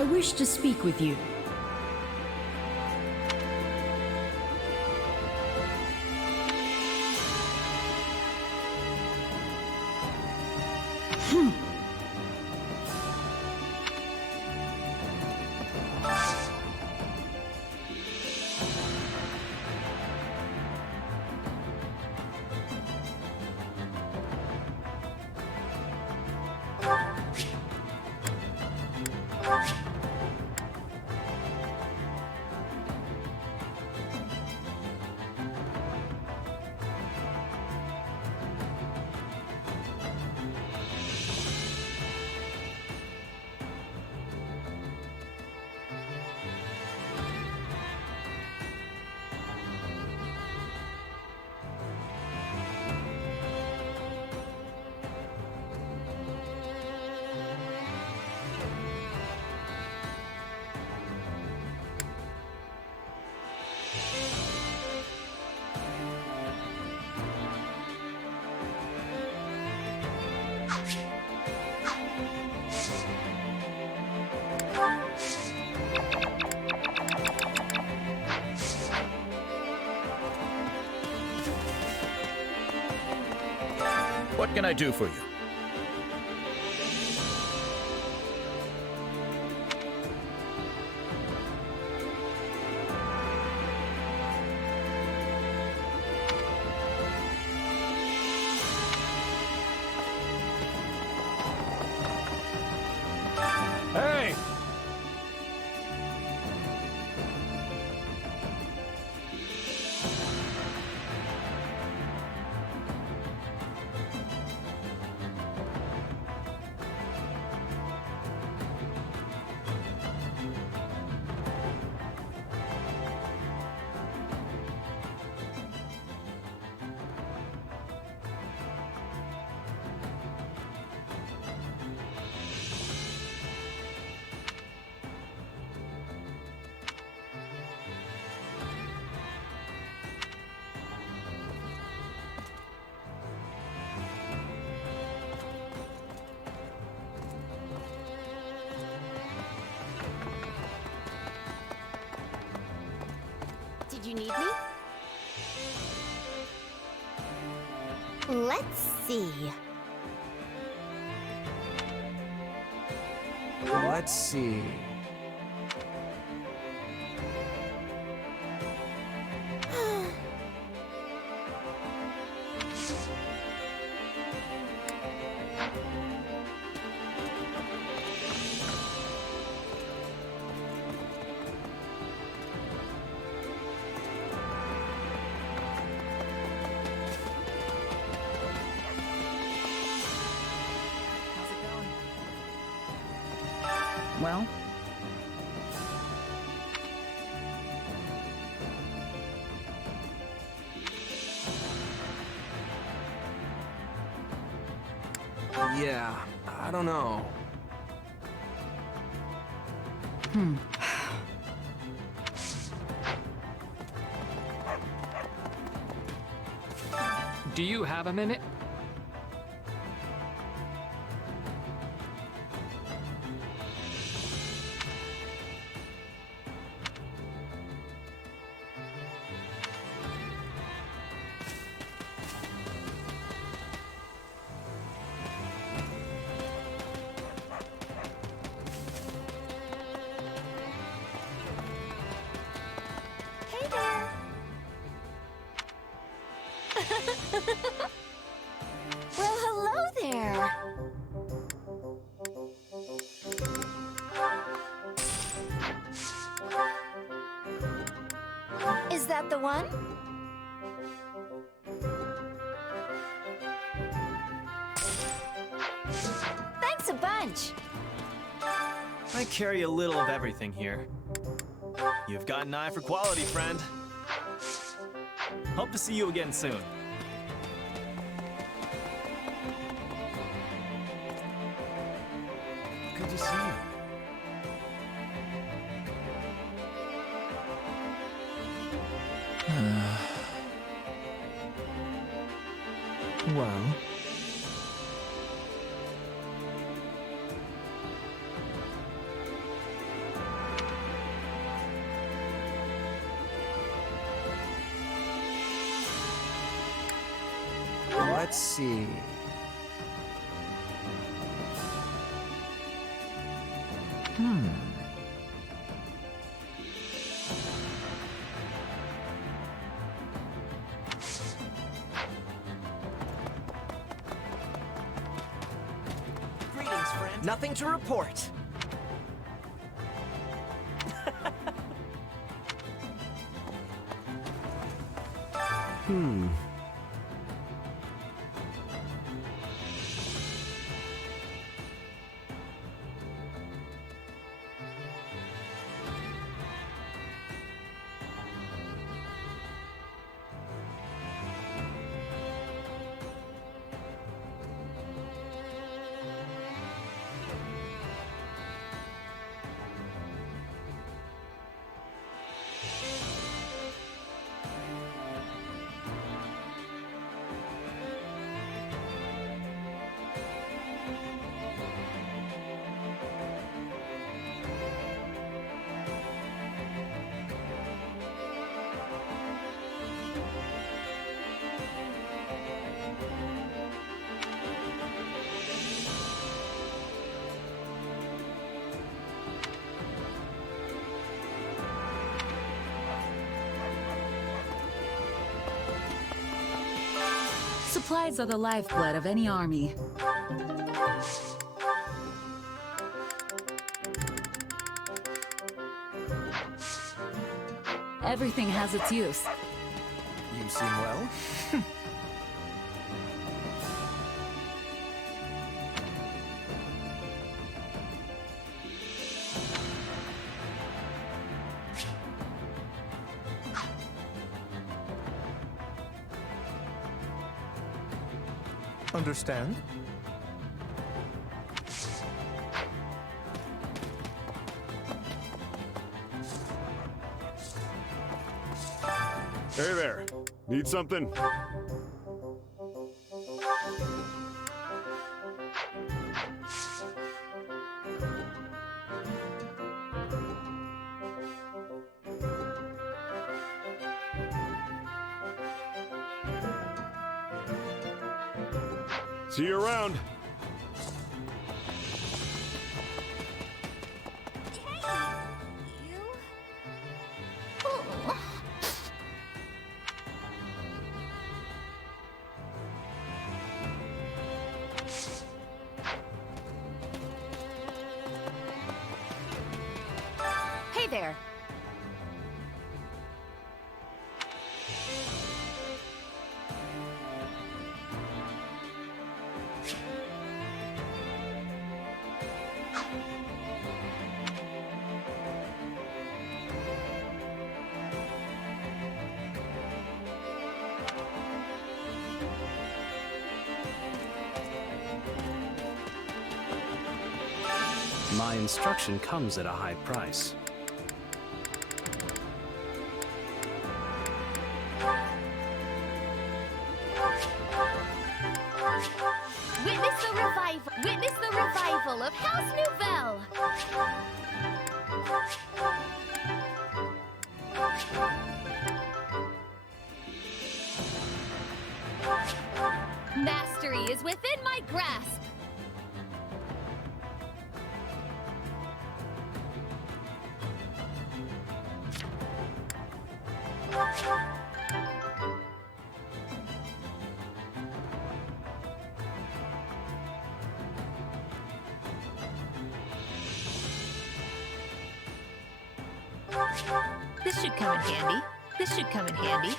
I wish to speak with you. What can I do for you? Hey! Did you need me? Let's see. Let's see. Well, Yeah, I don't know. Do you have a minute? Hey there. Well, hello there. Is that the one? Thanks a bunch. I carry a little of everything here. You've got an eye for quality, friend. Hope to see you again soon. Good to see you. Well, let's see. Greetings, friend. Nothing to report. Supplies are the lifeblood of any army. Everything has its use. You seem well. Understand? Hey there. Need something? See you around. Hey there. My instruction comes at a high price. Witness the revival of House Nouvelle. Mastery is within my grasp. This should come in handy. This should come in handy.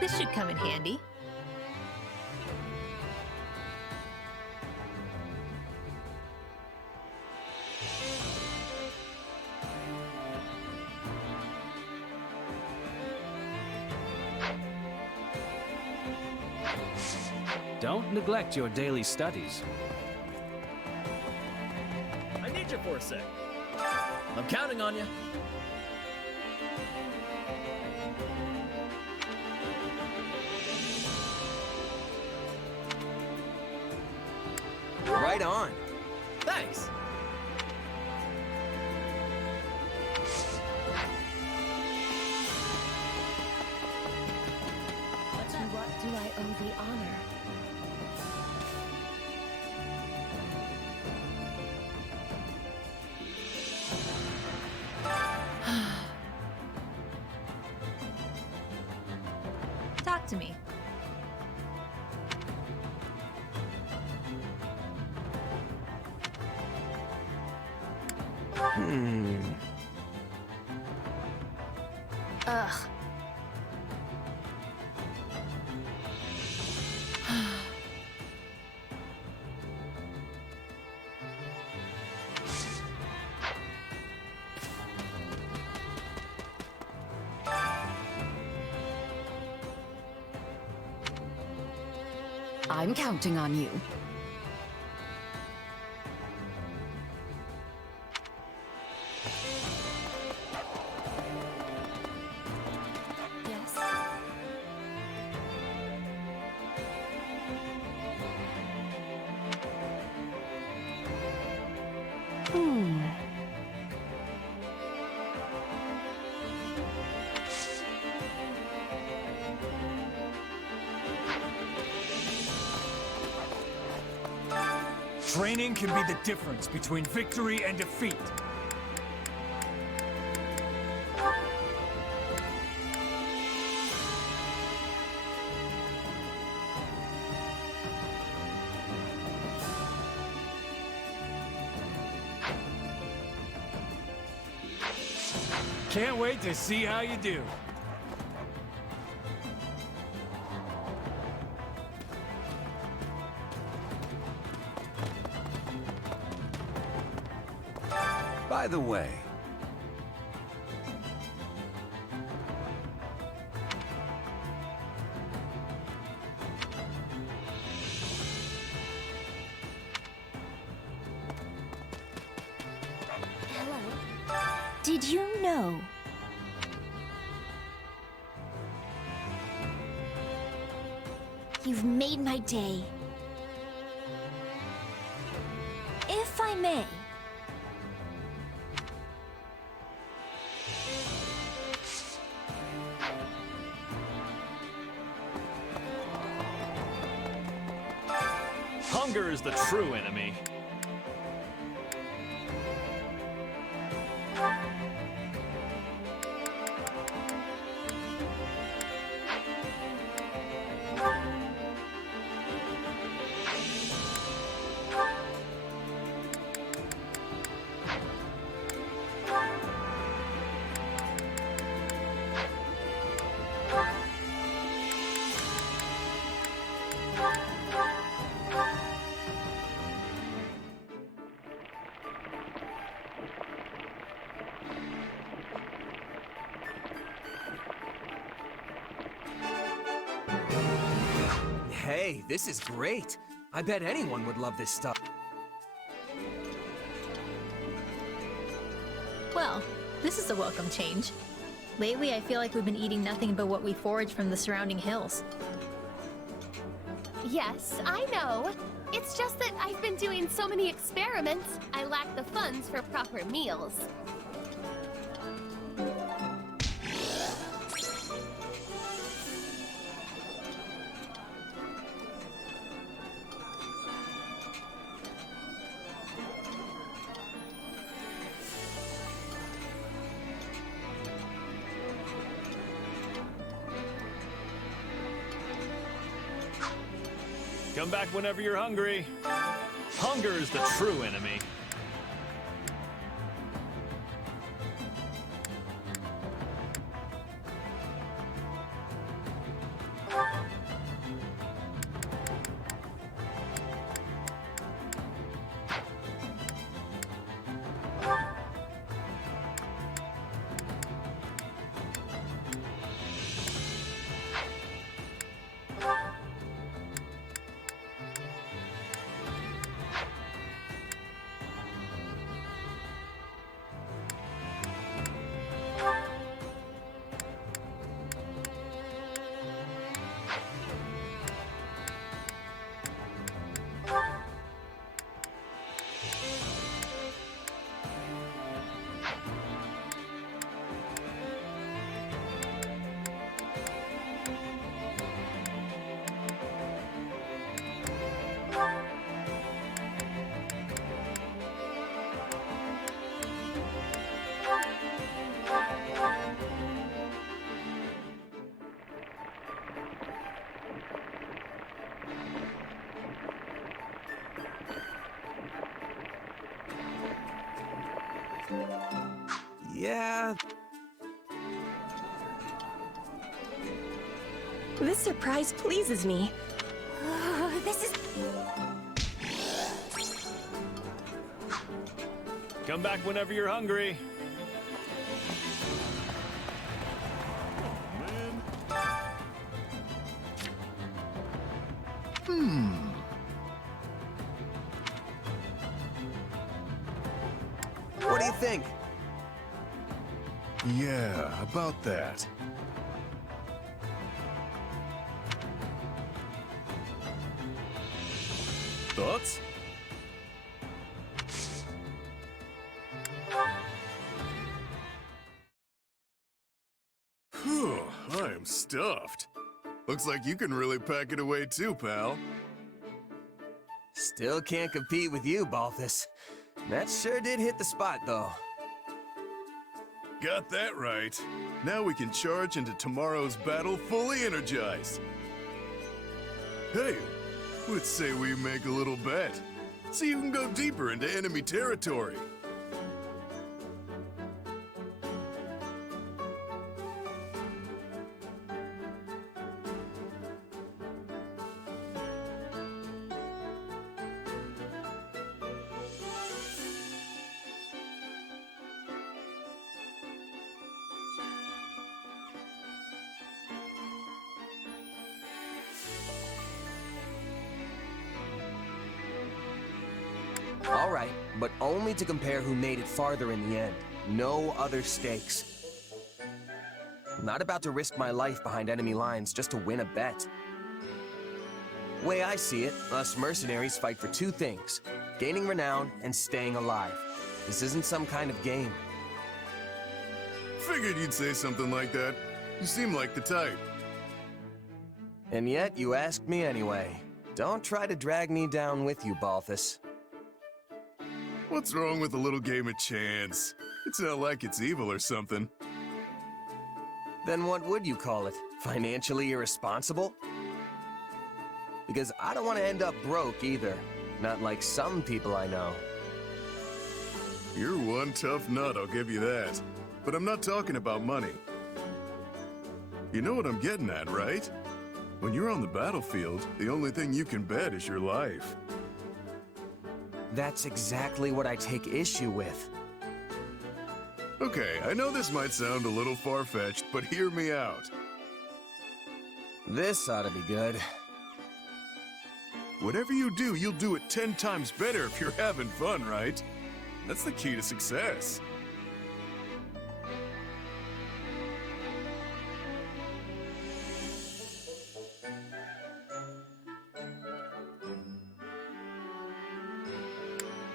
This should come in handy. Don't neglect your daily studies. I need you for a sec. I'm counting on you. Right on. Thanks. to me. Ugh. I'm counting on you. Yes? Training can be the difference between victory and defeat. Can't wait to see how you do. By the way, Hello? Did you know? You've made my day. If I may. Hunger is the true enemy. hey, this is great. I bet anyone would love this stuff. Well, this is a welcome change. Lately, I feel like we've been eating nothing but what we forage from the surrounding hills. Yes, I know. It's just that I've been doing so many experiments, I lack the funds for proper meals. Come back whenever you're hungry. Hunger is the true enemy. This surprise pleases me. This is... Come back whenever you're hungry. What do you think? Yeah, about that. Thoughts? Whew, I am stuffed. Looks like you can really pack it away too, pal. Still can't compete with you, Balthus. That sure did hit the spot, though. Got that right. Now we can charge into tomorrow's battle fully energized. Hey, let's say we make a little bet. See who can go deeper into enemy territory. All right, but only to compare who made it farther in the end. No other stakes. I'm not about to risk my life behind enemy lines just to win a bet. Way I see it, us mercenaries fight for two things: gaining renown and staying alive. This isn't some kind of game. Figured you'd say something like that. You seem like the type. And yet, you asked me anyway. Don't try to drag me down with you, Balthus. What's wrong with a little game of chance? It's not like it's evil or something. Then what would you call it? Financially irresponsible? Because I don't want to end up broke either. Not like some people I know. You're one tough nut, I'll give you that. But I'm not talking about money. You know what I'm getting at, right? When you're on the battlefield, the only thing you can bet is your life. That's exactly what I take issue with. Okay, I know this might sound a little far-fetched, but hear me out. This ought to be good. Whatever you do, you'll do it 10 times better if you're having fun, right? That's the key to success.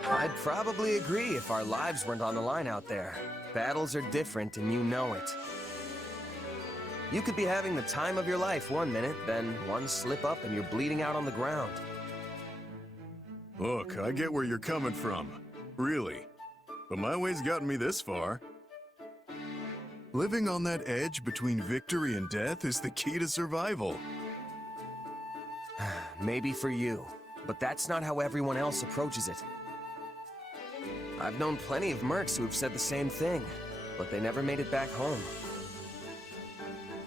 I'd probably agree if our lives weren't on the line out there. Battles are different and you know it. You could be having the time of your life one minute, then one slip up and you're bleeding out on the ground. Look, I get where you're coming from. Really. But my way's gotten me this far. Living on that edge between victory and death is the key to survival. Maybe for you, but that's not how everyone else approaches it. I've known plenty of mercs who have said the same thing, but they never made it back home.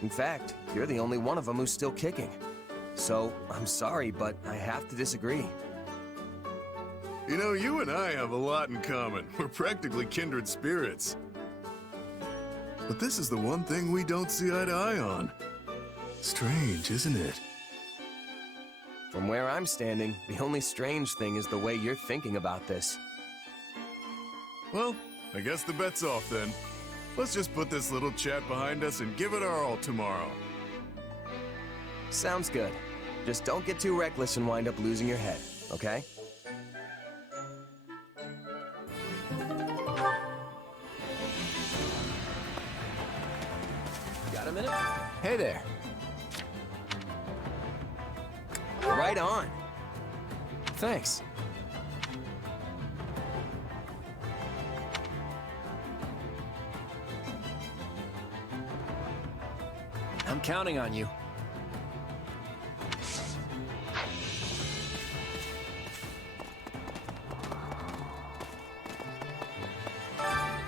In fact, you're the only one of them who's still kicking. So, I'm sorry, but I have to disagree. You know, you and I have a lot in common. We're practically kindred spirits. But this is the one thing we don't see eye to eye on. Strange, isn't it? From where I'm standing, the only strange thing is the way you're thinking about this. Well, I guess the bet's off then. Let's just put this little chat behind us and give it our all tomorrow. Sounds good. Just don't get too reckless and wind up losing your head, okay? Got a minute? Hey there. Right on. Thanks. I'm counting on you.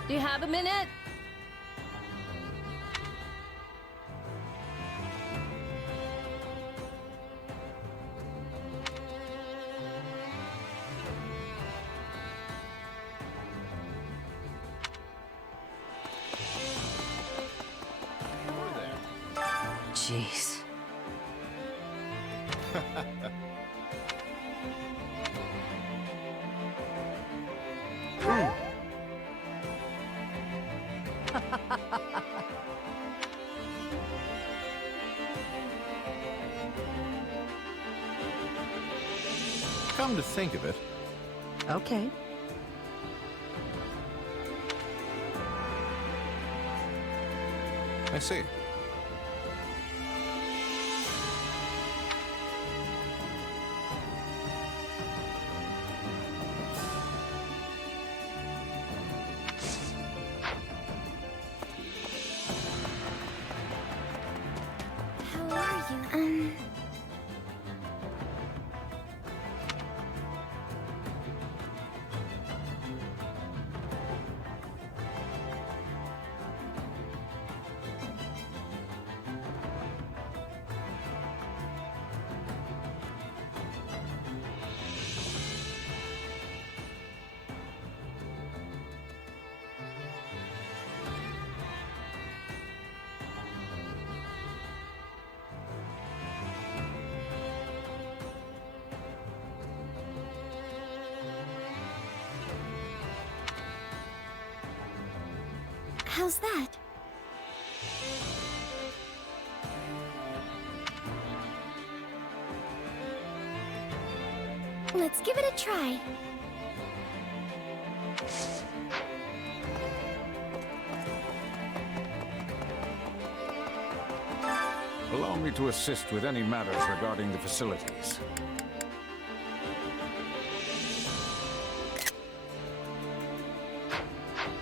Do you have a minute? jeez. Come to think of it, Okay. I see. How are you? How's that? Let's give it a try. Allow me to assist with any matters regarding the facilities.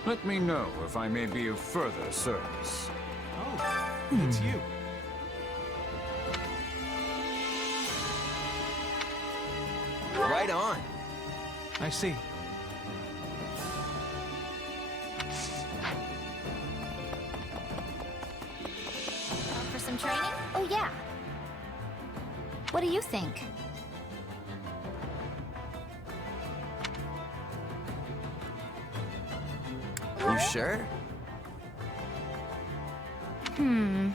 Let me know if I may be of further service. Oh, it's you. Right on. I see. For some training? Oh, yeah. What do you think? You sure? Hmm.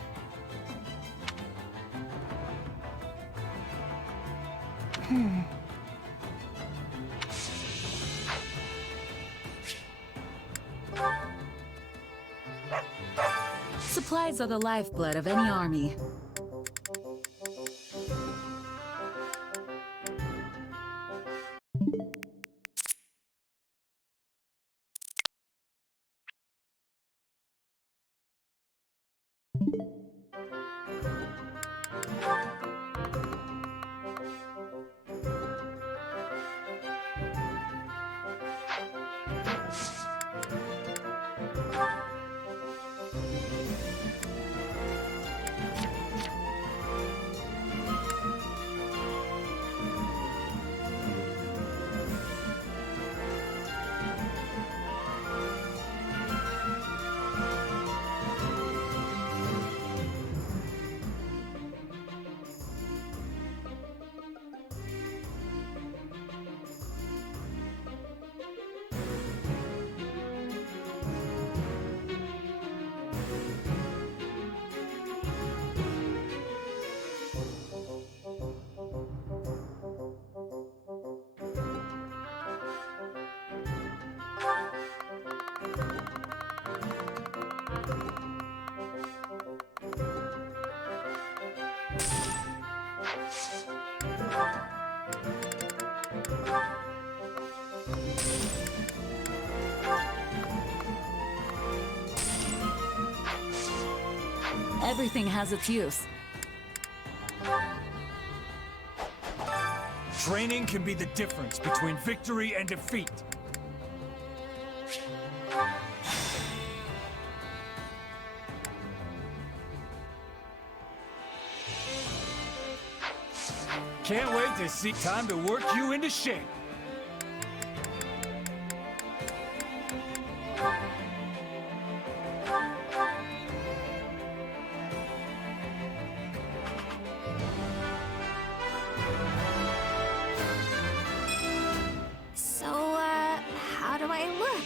Supplies are the lifeblood of any army. Everything has its use. Training can be the difference between victory and defeat. Can't wait to see time to work you into shape. So, how do I look?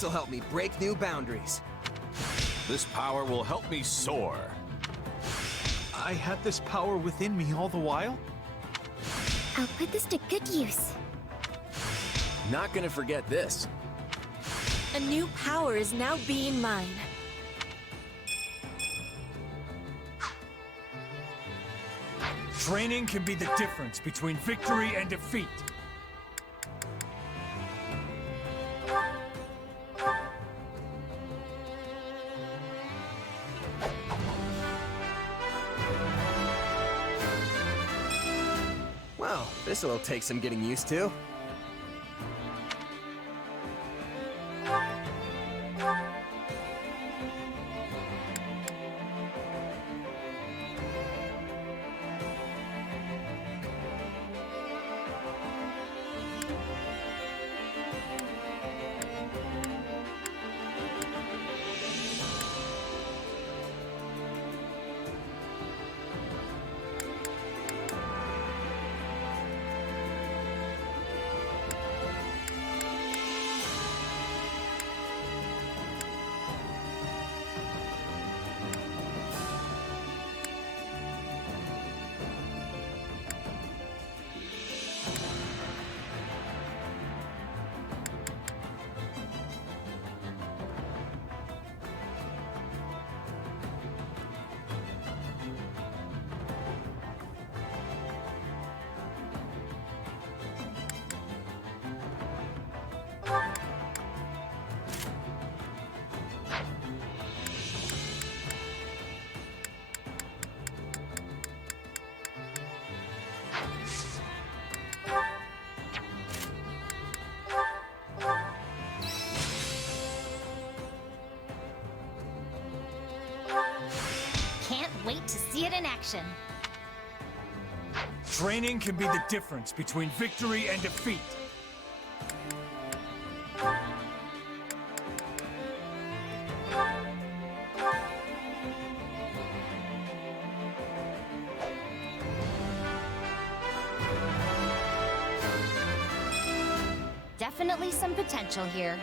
This'll help me break new boundaries. This power will help me soar. I had this power within me all the while? I'll put this to good use. Not gonna forget this. A new power is now being mine. Training can be the difference between victory and defeat. Well, this'll take some getting used to. Can't wait to see it in action. Training can be the difference between victory and defeat. Definitely some potential here.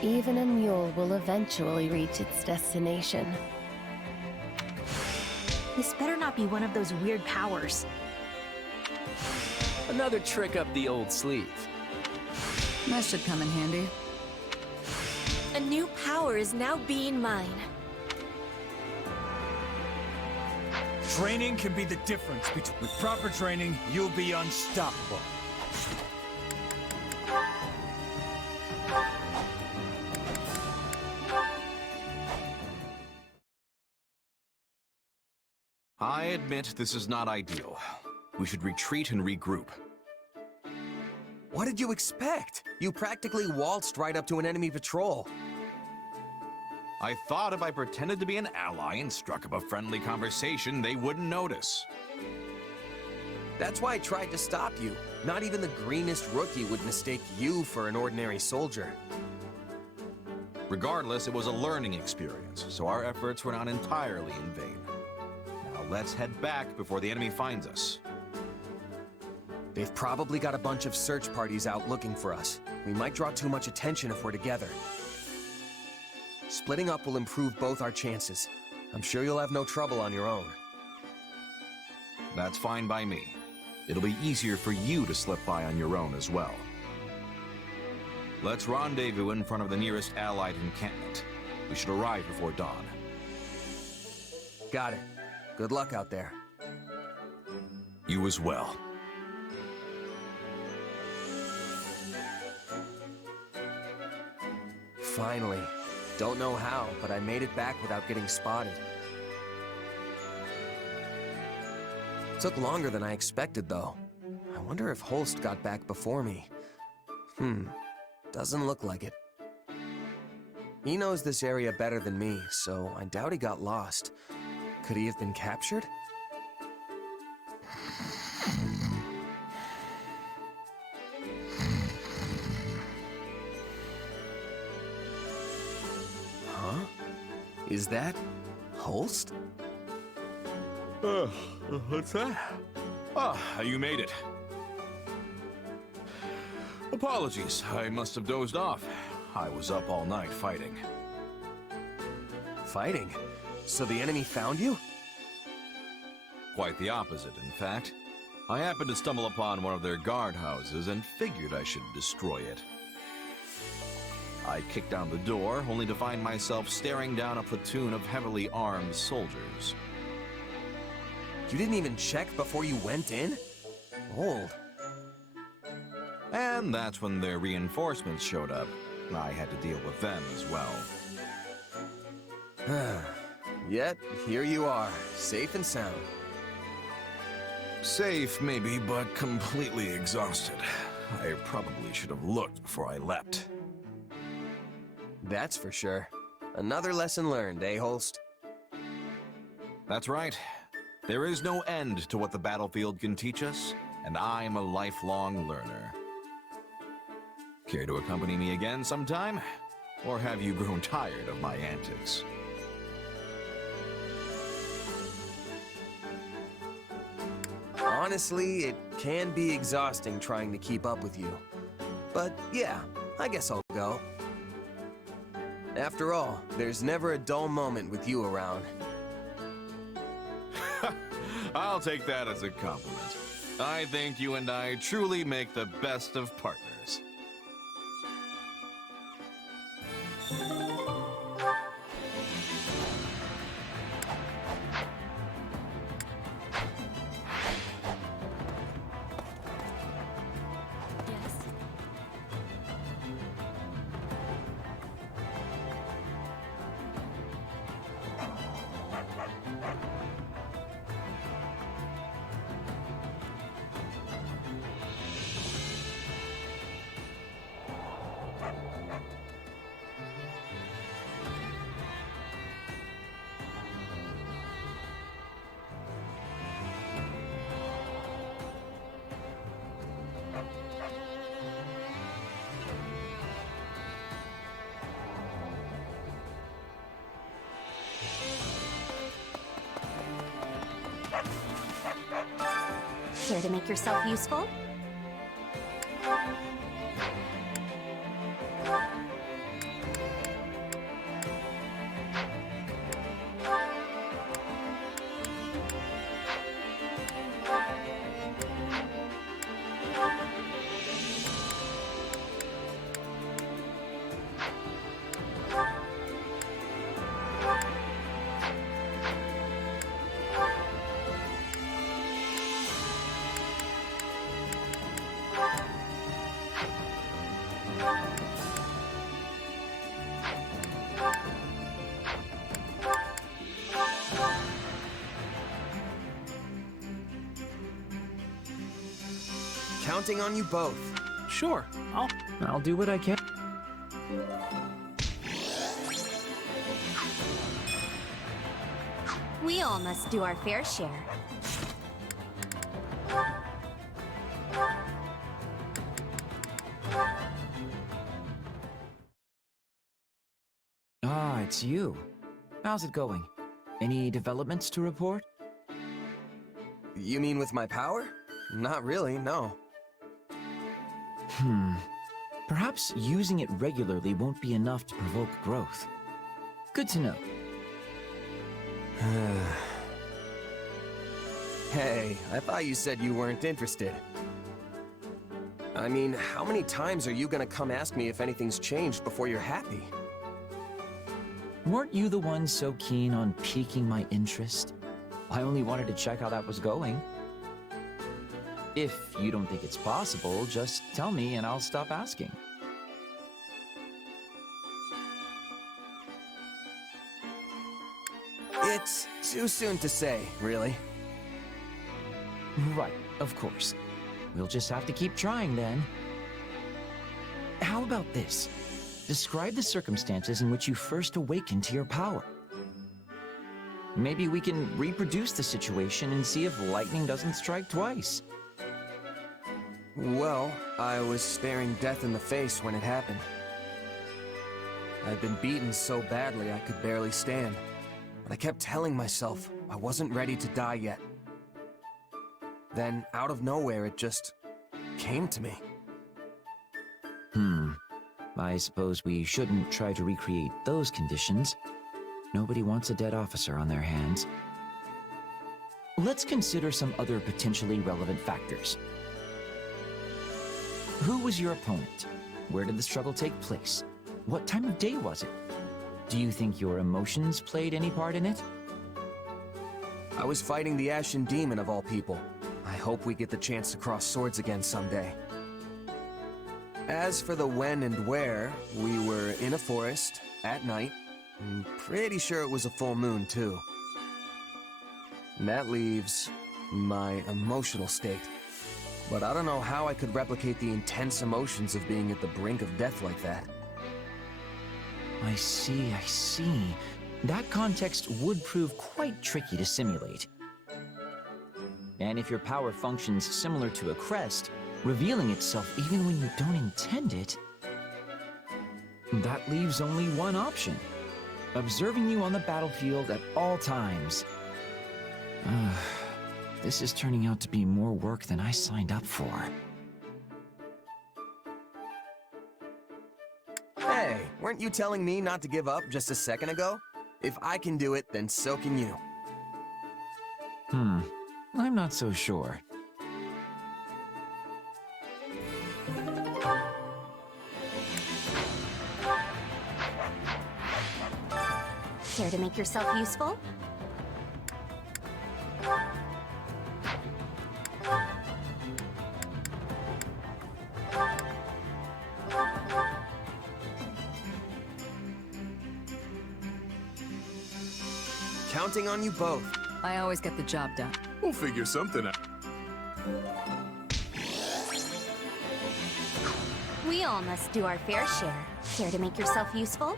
Even a mule will eventually reach its destination. This better not be one of those weird powers. Another trick up the old sleeve. That should come in handy. A new power is now being mine. Training can be the difference between... With proper training, you'll be unstoppable. I admit this is not ideal. We should retreat and regroup. What did you expect? You practically waltzed right up to an enemy patrol. I thought if I pretended to be an ally and struck up a friendly conversation, they wouldn't notice. That's why I tried to stop you. Not even the greenest rookie would mistake you for an ordinary soldier. Regardless, it was a learning experience, so our efforts were not entirely in vain. Now let's head back before the enemy finds us. They've probably got a bunch of search parties out looking for us. We might draw too much attention if we're together. Splitting up will improve both our chances. I'm sure you'll have no trouble on your own. That's fine by me. It'll be easier for you to slip by on your own as well. Let's rendezvous in front of the nearest Allied encampment. We should arrive before dawn. Got it. Good luck out there. You as well. Finally. Don't know how, but I made it back without getting spotted. Took longer than I expected, though. I wonder if Holst got back before me. Doesn't look like it. He knows this area better than me, so I doubt he got lost. Could he have been captured? Huh? Is that Holst? What's that? Ah, you made it. Apologies, I must have dozed off. I was up all night fighting. Fighting? So the enemy found you? Quite the opposite, in fact. I happened to stumble upon one of their guardhouses and figured I should destroy it. I kicked down the door, only to find myself staring down a platoon of heavily armed soldiers. You didn't even check before you went in? Bold. And that's when their reinforcements showed up. I had to deal with them as well. Yet, here you are, safe and sound. Safe, maybe, but completely exhausted. I probably should have looked before I leapt. That's for sure. Another lesson learned, eh, Holst? That's right. There is no end to what the battlefield can teach us, and I'm a lifelong learner. Care to accompany me again sometime? Or have you grown tired of my antics? Honestly, it can be exhausting trying to keep up with you. But yeah, I guess I'll go. After all, there's never a dull moment with you around. I'll take that as a compliment. I think you and I truly make the best of partners. Care to make yourself useful? Counting on you both. Sure, I'll do what I can. We all must do our fair share. Ah, it's you. How's it going? Any developments to report? You mean with my power? Not really, no. Perhaps using it regularly won't be enough to provoke growth. Good to know. Hey, I thought you said you weren't interested. I mean, how many times are you gonna come ask me if anything's changed before you're happy? Weren't you the one so keen on piquing my interest? I only wanted to check how that was going. If you don't think it's possible, just tell me and I'll stop asking. It's too soon to say, really. Right, of course. We'll just have to keep trying then. How about this? Describe the circumstances in which you first awakened to your power. Maybe we can reproduce the situation and see if lightning doesn't strike twice. Well, I was staring death in the face when it happened. I'd been beaten so badly I could barely stand, but I kept telling myself I wasn't ready to die yet. Then, out of nowhere, it just came to me. I suppose we shouldn't try to recreate those conditions. Nobody wants a dead officer on their hands. Let's consider some other potentially relevant factors. Who was your opponent? Where did the struggle take place? What time of day was it? Do you think your emotions played any part in it? I was fighting the Ashen Demon of all people. I hope we get the chance to cross swords again someday. As for the when and where, we were in a forest, at night. I'm pretty sure it was a full moon, too. And that leaves my emotional state. But I don't know how I could replicate the intense emotions of being at the brink of death like that. I see, I see. That context would prove quite tricky to simulate. And if your power functions similar to a crest, revealing itself even when you don't intend it, that leaves only one option. Observing you on the battlefield at all times. This is turning out to be more work than I signed up for. Hey, weren't you telling me not to give up just a second ago? If I can do it, then so can you. I'm not so sure. Care to make yourself useful? Counting on you both. I always get the job done. We'll figure something out. We all must do our fair share. Care to make yourself useful?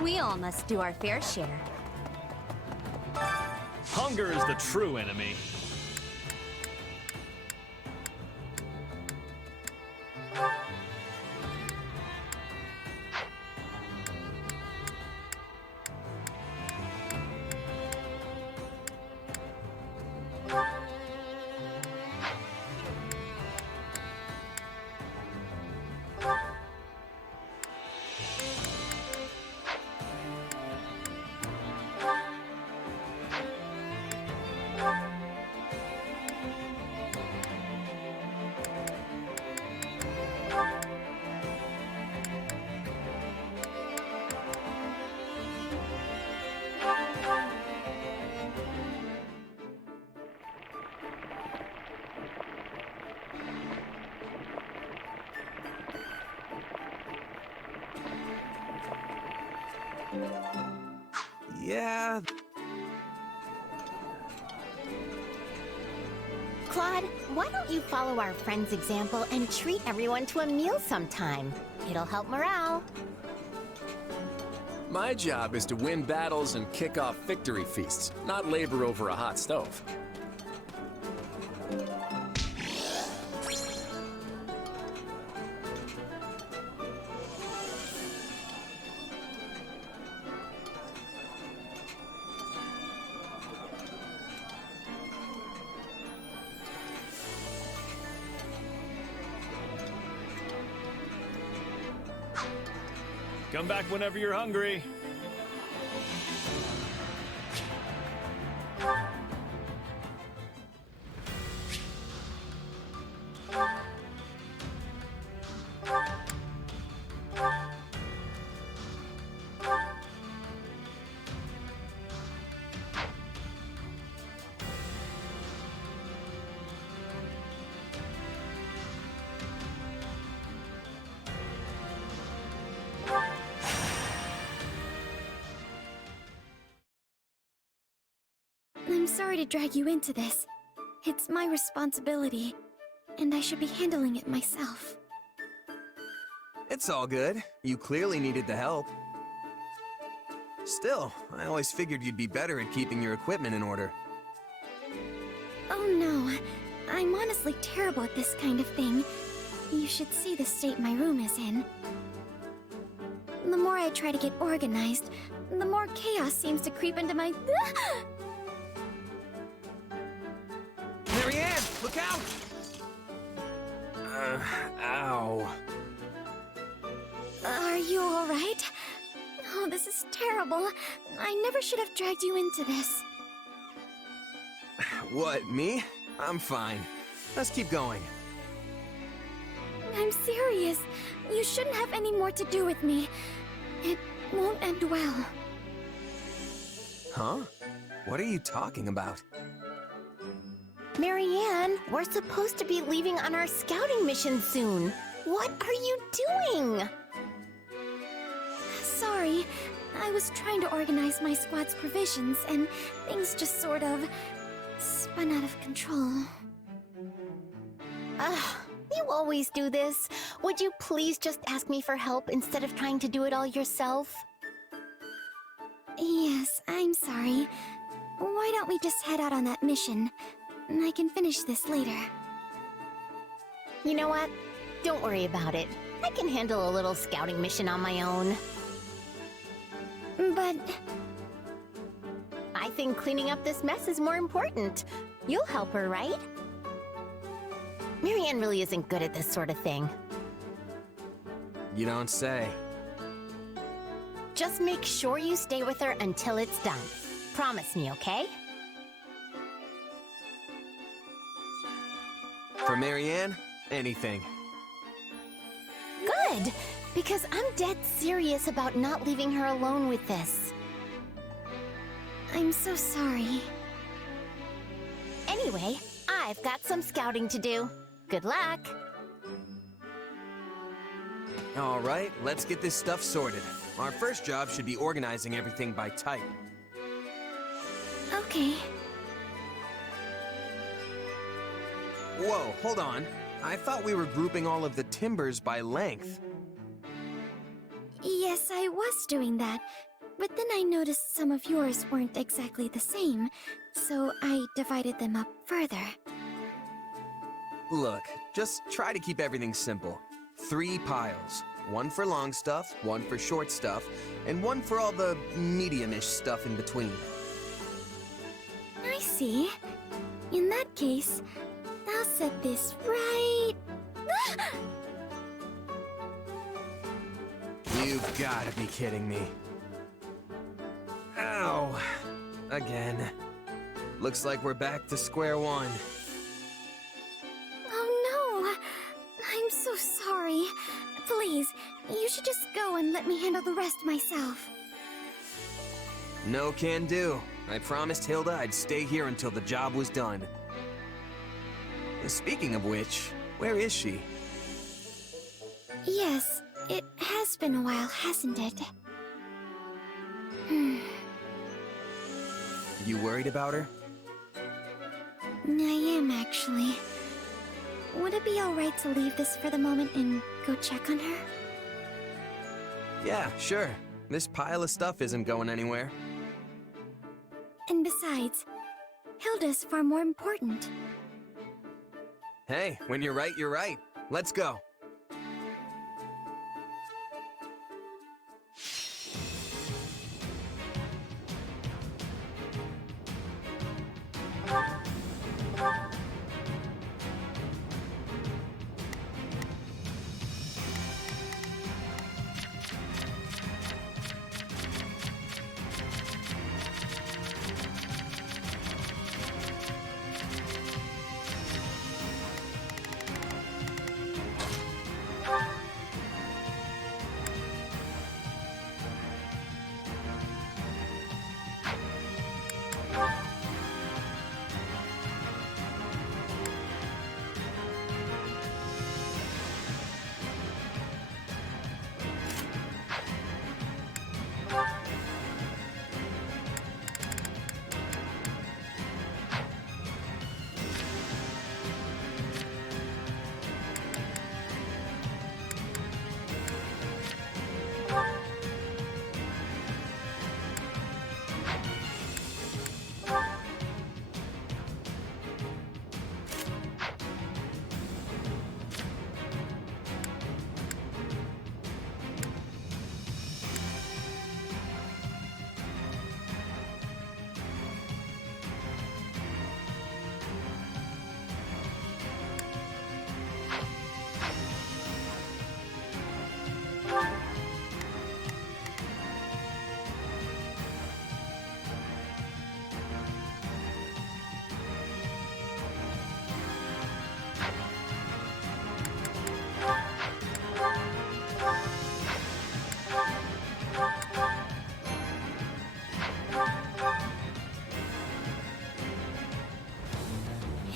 We all must do our fair share. Hunger is the true enemy. Yeah. Claude, why don't you follow our friend's example and treat everyone to a meal sometime? It'll help morale. My job is to win battles and kick off victory feasts, not labor over a hot stove. Come back whenever you're hungry. I'm sorry to drag you into this. It's my responsibility, and I should be handling it myself. It's all good. You clearly needed the help. Still, I always figured you'd be better at keeping your equipment in order. Oh no, I'm honestly terrible at this kind of thing. You should see the state my room is in. The more I try to get organized, the more chaos seems to creep into my... Marianne, look out! Ow. Are you alright? Oh, this is terrible. I never should have dragged you into this. What, me? I'm fine. Let's keep going. I'm serious. You shouldn't have any more to do with me. It won't end well. Huh? What are you talking about? Marianne, we're supposed to be leaving on our scouting mission soon. What are you doing? Sorry. I was trying to organize my squad's provisions, and things just sort of spun out of control. You always do this. Would you please just ask me for help instead of trying to do it all yourself? Yes, I'm sorry. Why don't we just head out on that mission? I can finish this later. You know what? Don't worry about it. I can handle a little scouting mission on my own. But... I think cleaning up this mess is more important. You'll help her, right? Marianne really isn't good at this sort of thing. You don't say. Just make sure you stay with her until it's done. Promise me, okay? For Marianne, anything. Good! Because I'm dead serious about not leaving her alone with this. I'm so sorry. Anyway, I've got some scouting to do. Good luck! All right, let's get this stuff sorted. Our first job should be organizing everything by type. Okay. Whoa, hold on. I thought we were grouping all of the timbers by length. Yes, I was doing that. But then I noticed some of yours weren't exactly the same, so I divided them up further. Look, just try to keep everything simple. 3 piles. 1 for long stuff, 1 for short stuff, and 1 for all the medium-ish stuff in between. I see. In that case, I'll set this right... You've gotta be kidding me. Ow. Again. Looks like we're back to square one. Oh no! I'm so sorry. Please, you should just go and let me handle the rest myself. No can do. I promised Hilda I'd stay here until the job was done. Speaking of which, where is she? Yes, it has been a while, hasn't it? You worried about her? I am, actually. Would it be alright to leave this for the moment and go check on her? Yeah, sure. This pile of stuff isn't going anywhere. And besides, Hilda's far more important. Hey, when you're right, you're right. Let's go.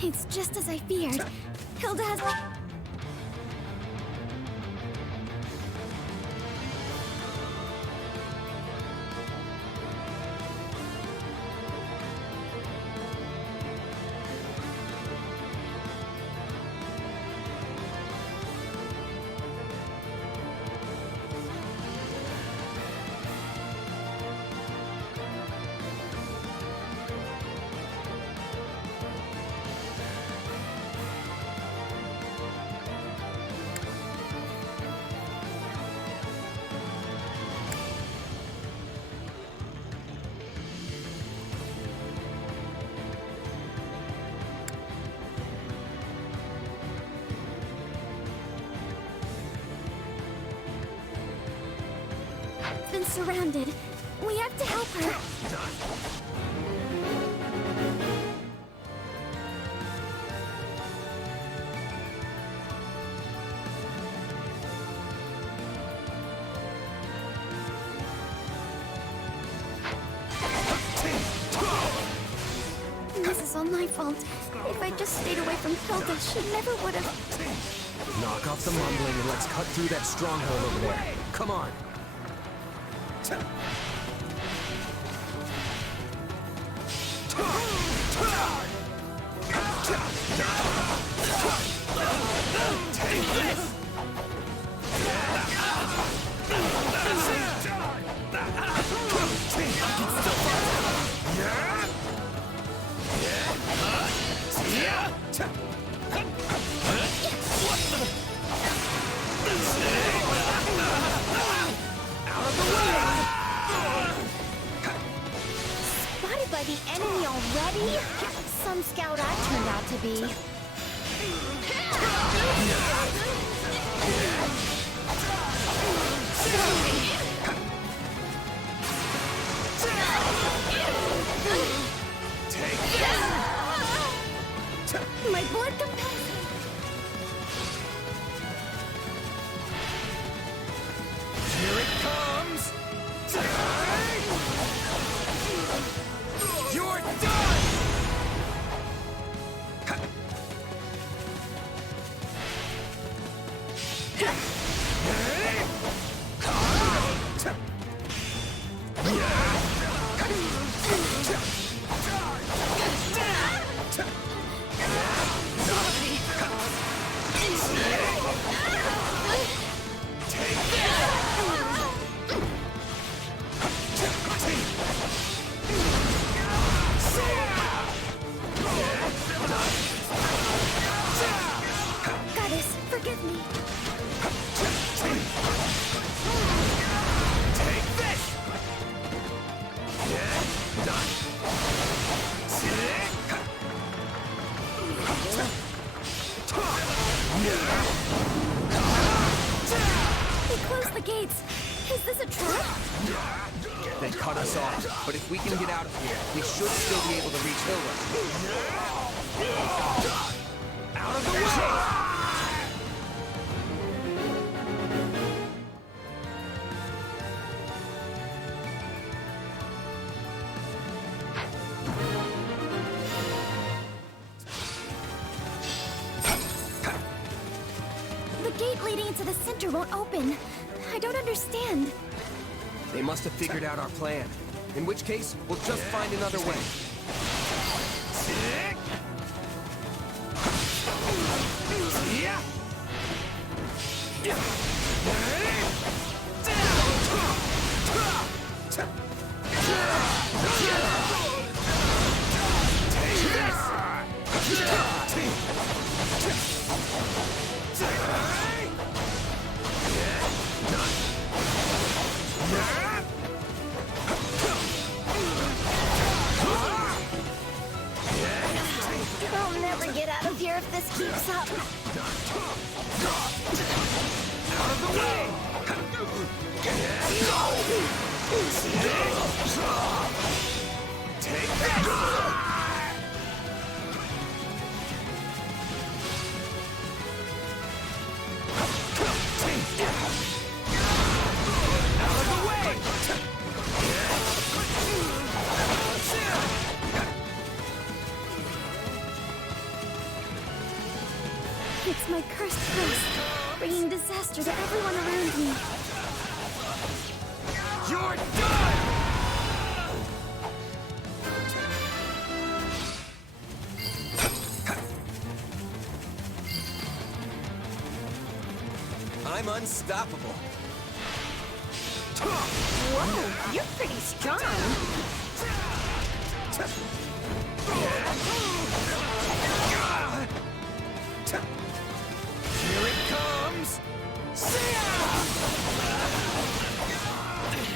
It's just as I feared. Hilda has... been surrounded. We have to help her. This is all my fault. If I just stayed away from Hilda, she never would have. Knock off the mumbling and let's cut through that stronghold over there. Come on. Take this! Spotted by the enemy already? Some scout I turned out to be. My blood compels. Here it comes! You're done! Goddess, forgive me. Take this! They closed the gates. Is this a trap? They cut us off, but if we can get out of here, we should still be able to reach Hilda. Out of the way! The gate leading into the center won't open. I don't understand. They must have figured out our plan. In which case, we'll just find another way. I'll never get out of here if this keeps up. Out of the way! Take that! Out of the way! It's my cursed curse, bringing disaster to everyone around me. You're done! I'm unstoppable. Whoa, you're pretty strong. Here it comes! See ya!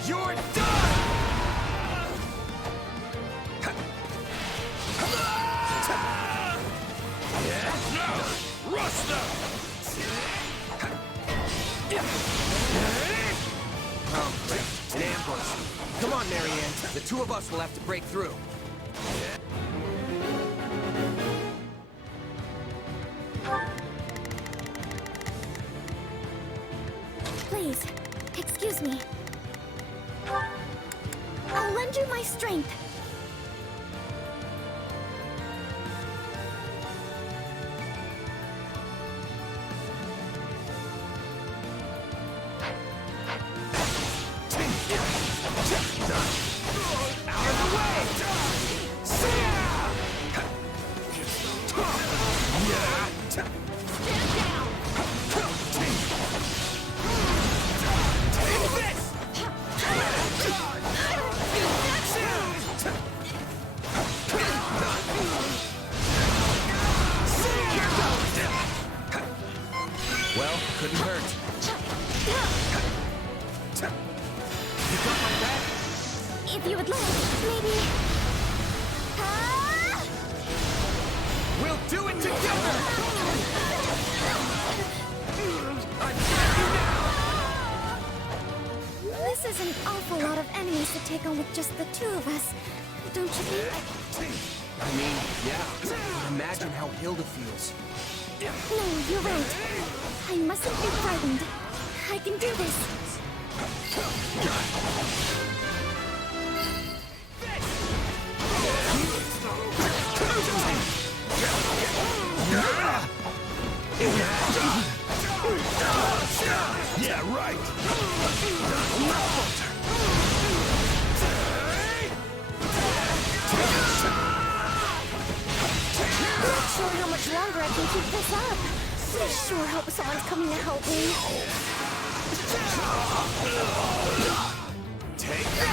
You're done! No! Rasta! An ambush. Come on, Marianne. The two of us will have to break through. Please, excuse me. I'll lend you my strength. Out of the way! See ya! Stand down! Take this! Well, couldn't hurt. You got my back? If you would like, maybe... Ah! We'll do it together! This is an awful lot of enemies to take on with just the two of us, don't you think? I mean, yeah. Imagine how Hilda feels. No, you're right. I mustn't be frightened. I can do this. Yeah, right! Not sure how much longer I can keep this up. I sure hope someone's coming to help me. Take this!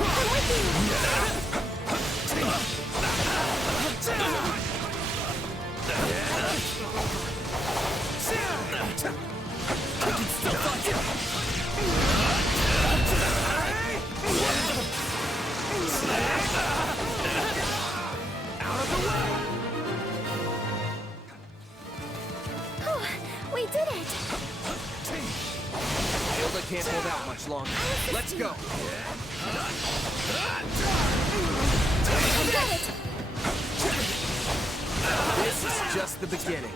I'm with you! I can still fight you! Out of the way! Oh, we did it! Hilda can't hold out much longer. Let's go. Got it! This is just the beginning.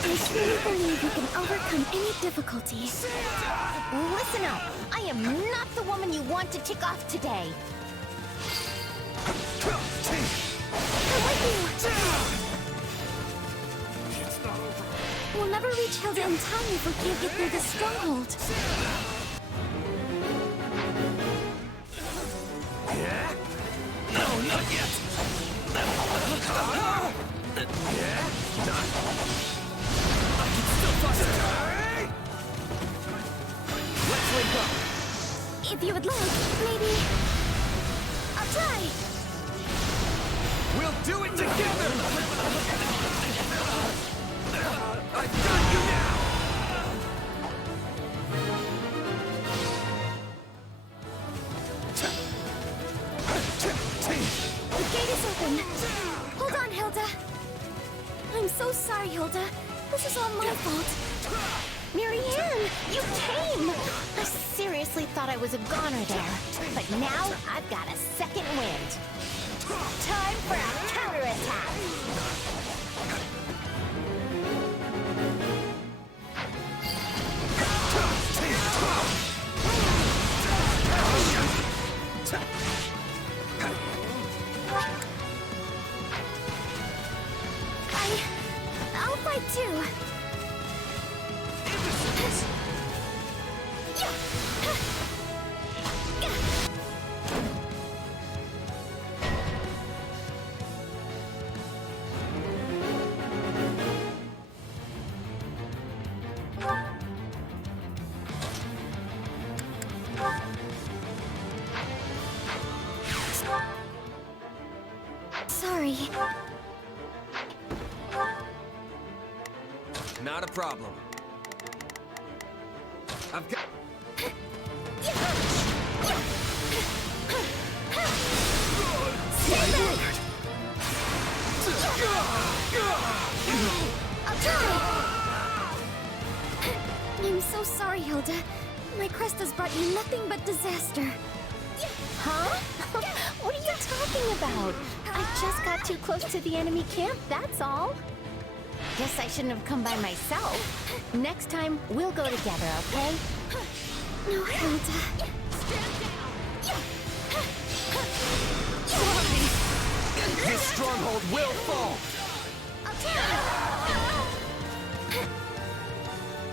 I truly believe you can overcome any difficulty. Listen up. I am not the woman you want to tick off today. I'm with you! We'll never reach Hilda in time if we can't get through the stronghold. No, not yet! I can still fight! Let's link up. If you would like, maybe... I'll try! We'll do it together! I've got you now! The gate is open. Hold on, Hilda. I'm so sorry, Hilda. This is all my fault. Marianne, you came! I seriously thought I was a goner there. But now I've got a second wind. Time for a counterattack! you. Sorry. Not a problem. I've got... I'm so sorry, Hilda. My crest has brought you nothing but disaster. Huh? What are you talking about? I just got too close to the enemy camp, that's all. Guess I shouldn't have come by myself. Next time, we'll go together, okay? No, Hilda. This stronghold will fall!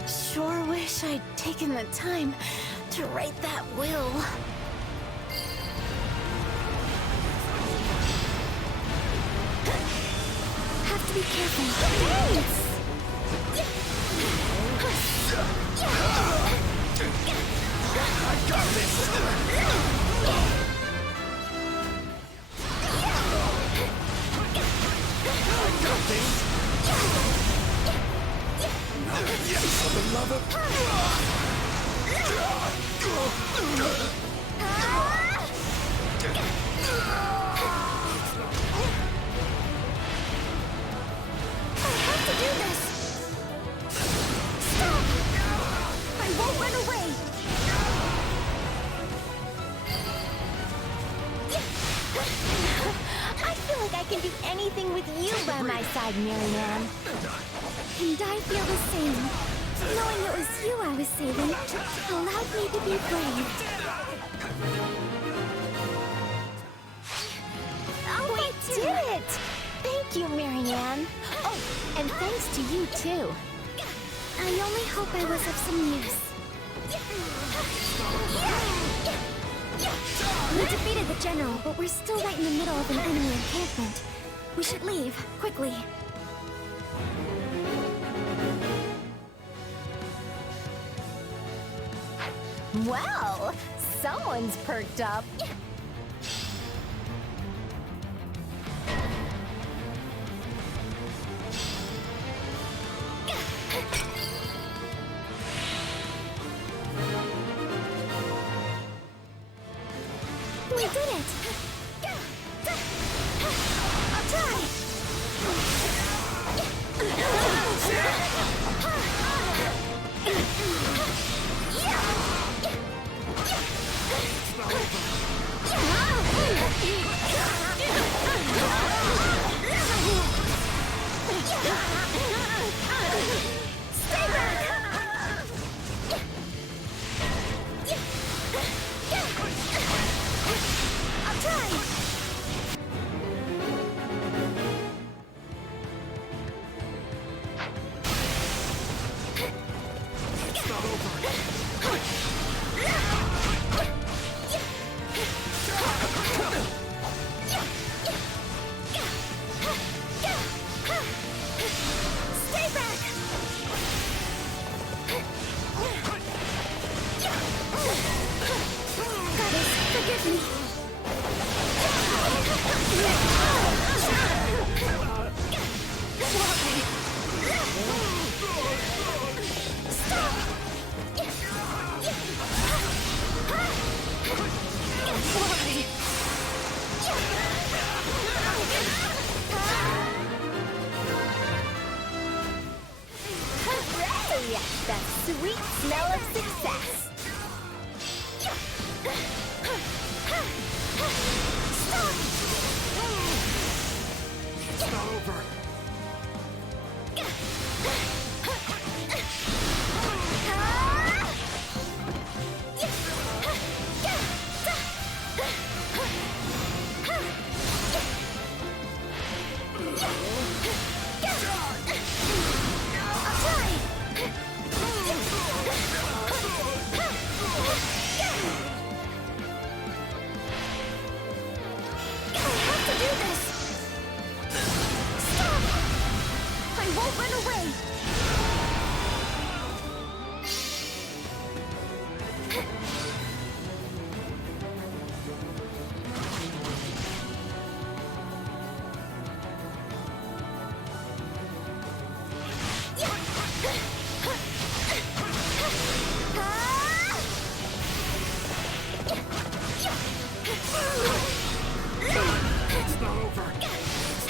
Sure wish I'd taken the time to write that will. Have to be careful. Thanks! I got this! I got this! For the love of... To do this! Stop! I won't run away! I feel like I can do anything with you by my side, Marianne. And I feel the same. Knowing it was you I was saving allowed me to be brave. We did it! Thank you, Marianne. Oh, and thanks to you, too. I only hope I was of some use. We defeated the general, but we're still right in the middle of an enemy encampment. We should leave, quickly. Well, someone's perked up. We did it! I'll try! Stay back! I'll try! It's not over. Stay back! Goddess, forgive me. Hooray! The sweet smell of success. It's not over. away! It's not over. It's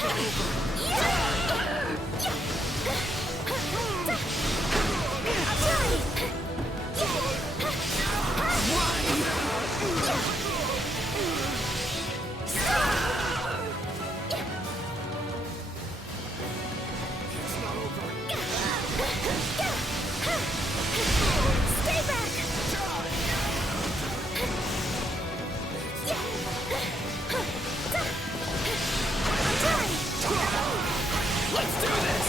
not over. Stay back! Let's do this!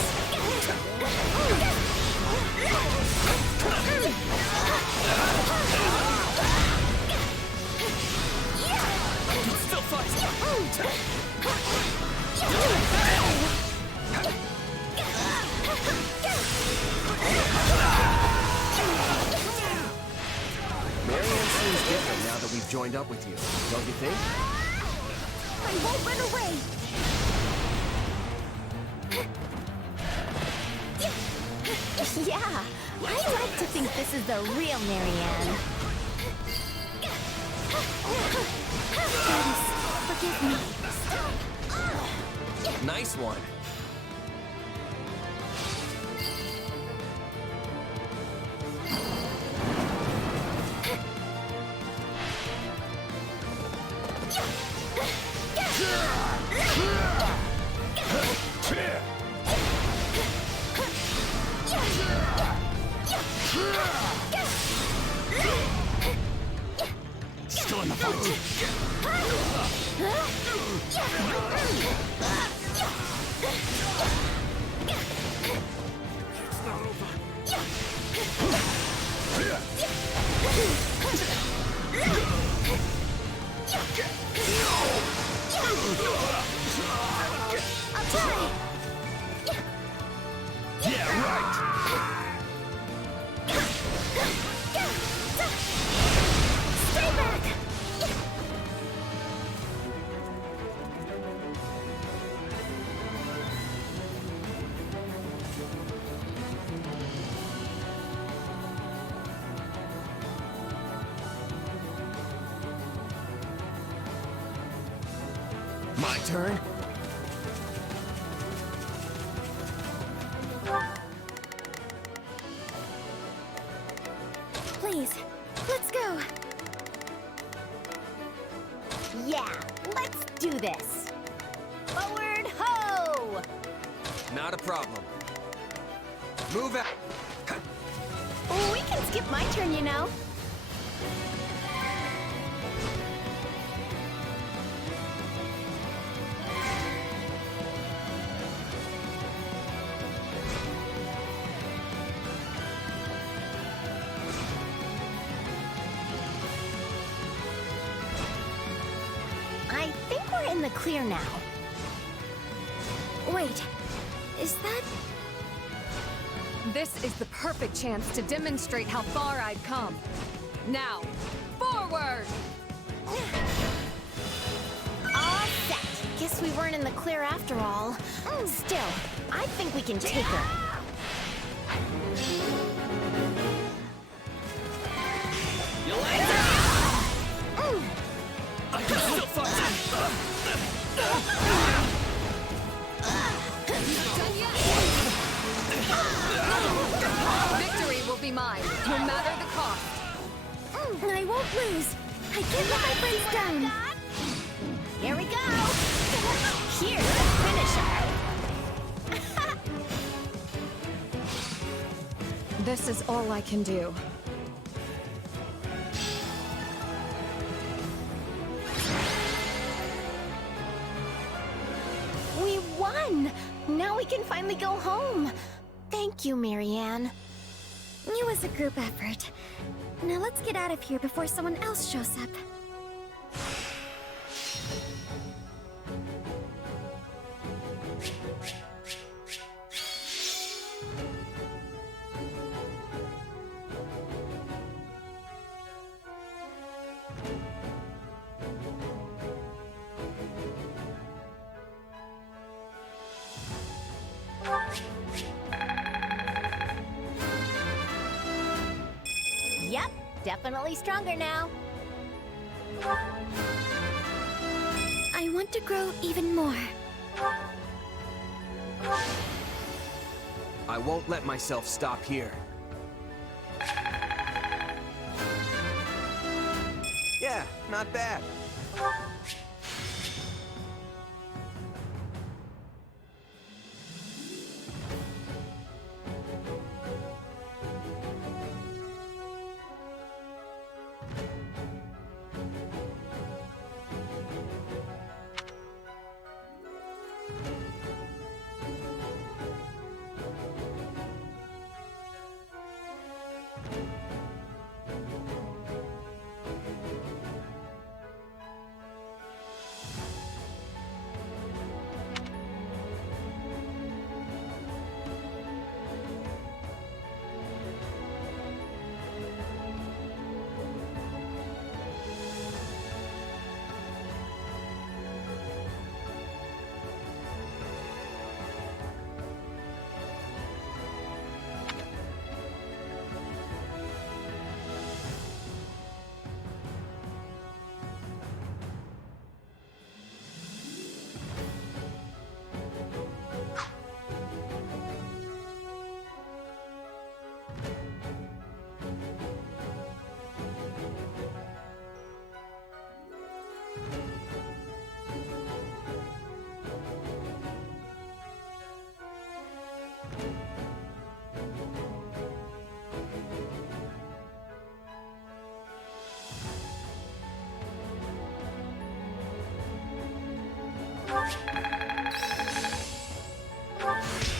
I can still Marianne seems different now that we've joined up with you, don't you think? I won't run away! Yeah, I like to think this is the real Marianne. Goddess, forgive me. Nice one. Still in the fight. It's not over. I'll try! Yeah, right. Stay back! My turn? Please, let's go! Yeah, let's do this. Forward ho! Not a problem. Move out. We can skip my turn, you know. I think we're in the clear now. Wait, is that... This is the perfect chance to demonstrate how far I've come. Now, forward! All set. Guess we weren't in the clear after all. Still, I think we can take her. I can still fight. Victory will be mine, no matter the cost. I won't lose. I can't let my friends down. Here we go. Here's the finisher. This is all I can do. We won! Now we can finally go home. Thank you, Marianne. It was a group effort. Now let's get out of here before someone else shows up. definitely stronger now. I want to grow even more. I won't let myself stop here. Yeah, not bad.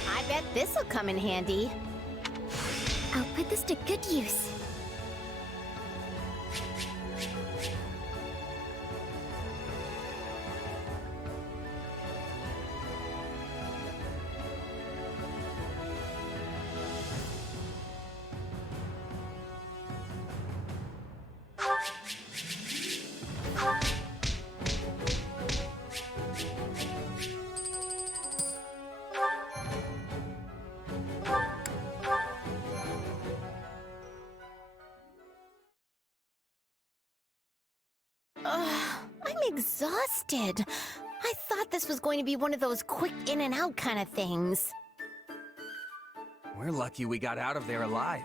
I bet this'll come in handy. I'll put this to good use. I'm exhausted. I thought this was going to be one of those quick in and out kind of things. We're lucky we got out of there alive.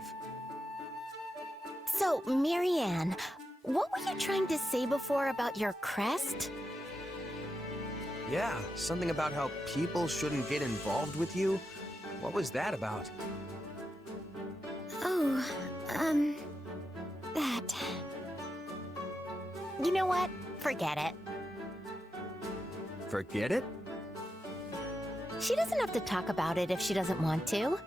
So, Marianne, what were you trying to say before about your crest? Yeah, something about how people shouldn't get involved with you. What was that about? Oh, that. You know what? Forget it. Forget it? She doesn't have to talk about it if she doesn't want to.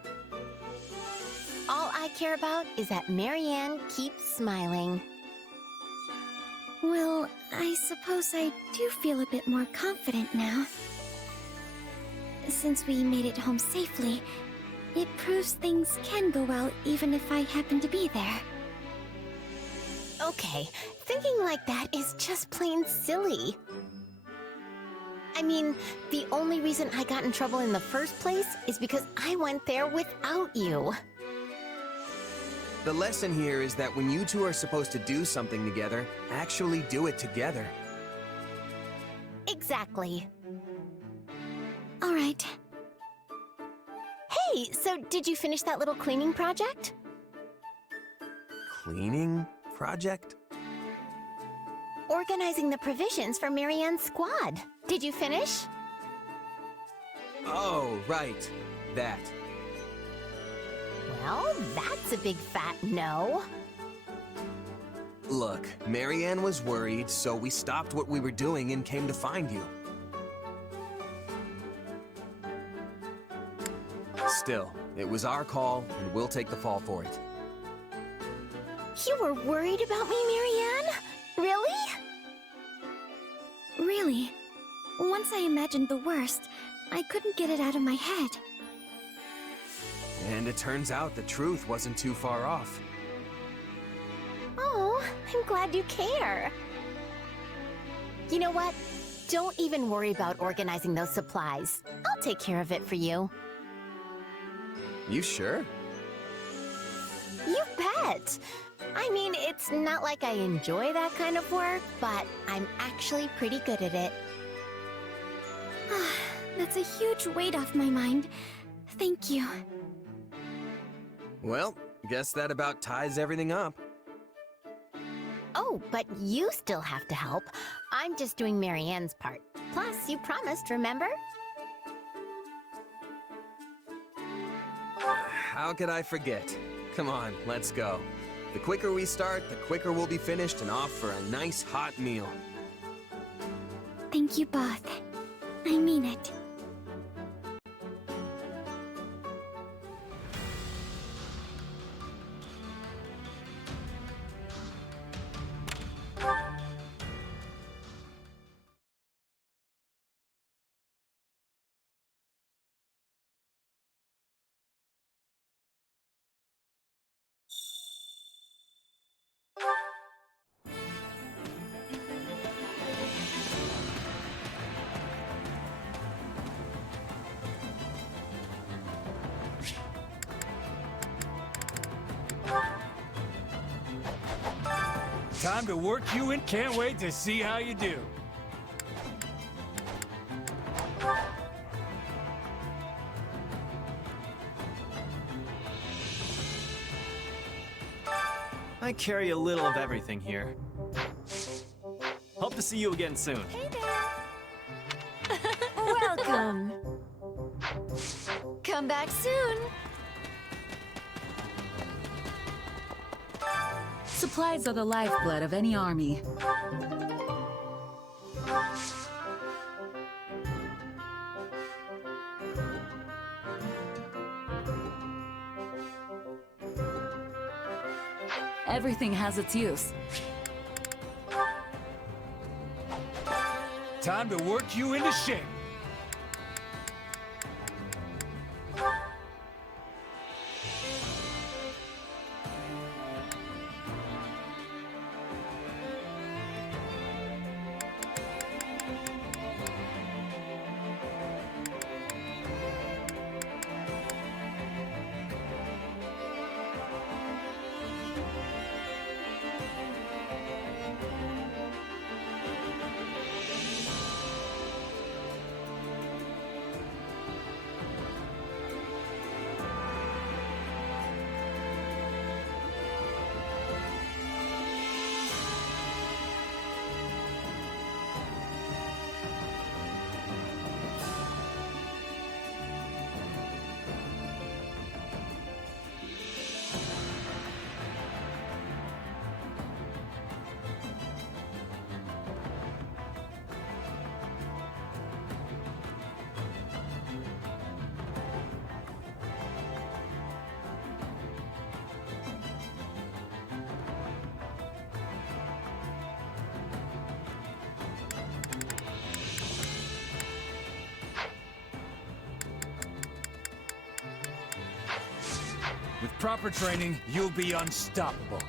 All I care about is that Marianne keeps smiling. Well, I suppose I do feel a bit more confident now. Since we made it home safely, it proves things can go well even if I happen to be there. Okay, thinking like that is just plain silly. I mean, the only reason I got in trouble in the first place is because I went there without you. The lesson here is that when you two are supposed to do something together, actually do it together. Exactly. All right. Hey, so did you finish that little cleaning project? Cleaning project? Organizing the provisions for Marianne's squad. Did you finish? Oh, right. That. Well, that's a big fat no. Look, Marianne was worried, so we stopped what we were doing and came to find you. Still, it was our call, and we'll take the fall for it. You were worried about me, Marianne? Really? Really. Once I imagined the worst, I couldn't get it out of my head. And it turns out the truth wasn't too far off. Oh, I'm glad you care. You know what? Don't even worry about organizing those supplies. I'll take care of it for you. You sure? You bet! I mean, it's not like I enjoy that kind of work, but I'm actually pretty good at it. That's a huge weight off my mind. Thank you. Well, guess that about ties everything up. Oh, but you still have to help. I'm just doing Marianne's part. Plus, you promised, remember? How could I forget? Come on, let's go. The quicker we start, the quicker we'll be finished and off for a nice hot meal. Thank you both. I mean it. Time to work you in. Can't wait to see how you do. I carry a little of everything here. Hope to see you again soon. Hey there! Welcome! Come back soon! Supplies are the lifeblood of any army. Everything has its use. Time to work you into shape. With proper training, you'll be unstoppable.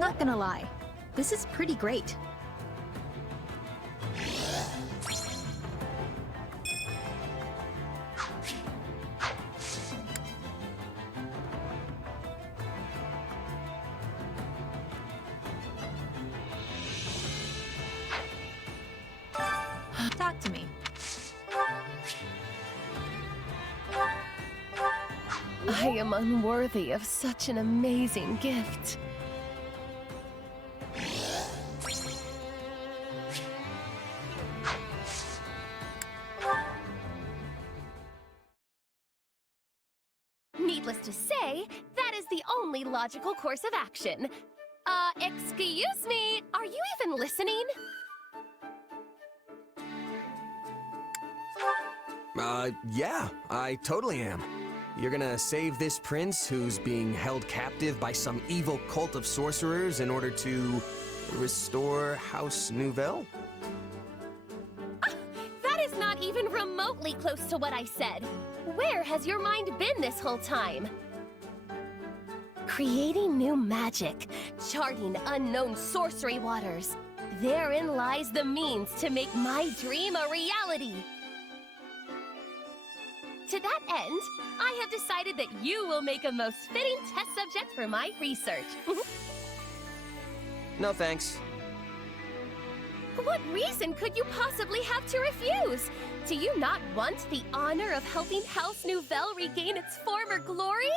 not gonna lie. This is pretty great. Talk to me. I am unworthy of such an amazing gift. Needless to say, that is the only logical course of action. Excuse me, are you even listening? Yeah, I totally am. You're gonna save this prince who's being held captive by some evil cult of sorcerers in order to restore House Nouvelle? That is not even remotely close to what I said. Where has your mind been this whole time? Creating new magic, charting unknown sorcery waters. Therein lies the means to make my dream a reality. To that end, I have decided that you will make a most fitting test subject for my research. No thanks. What reason could you possibly have to refuse? Do you not want the honor of helping House Nouvelle regain its former glory?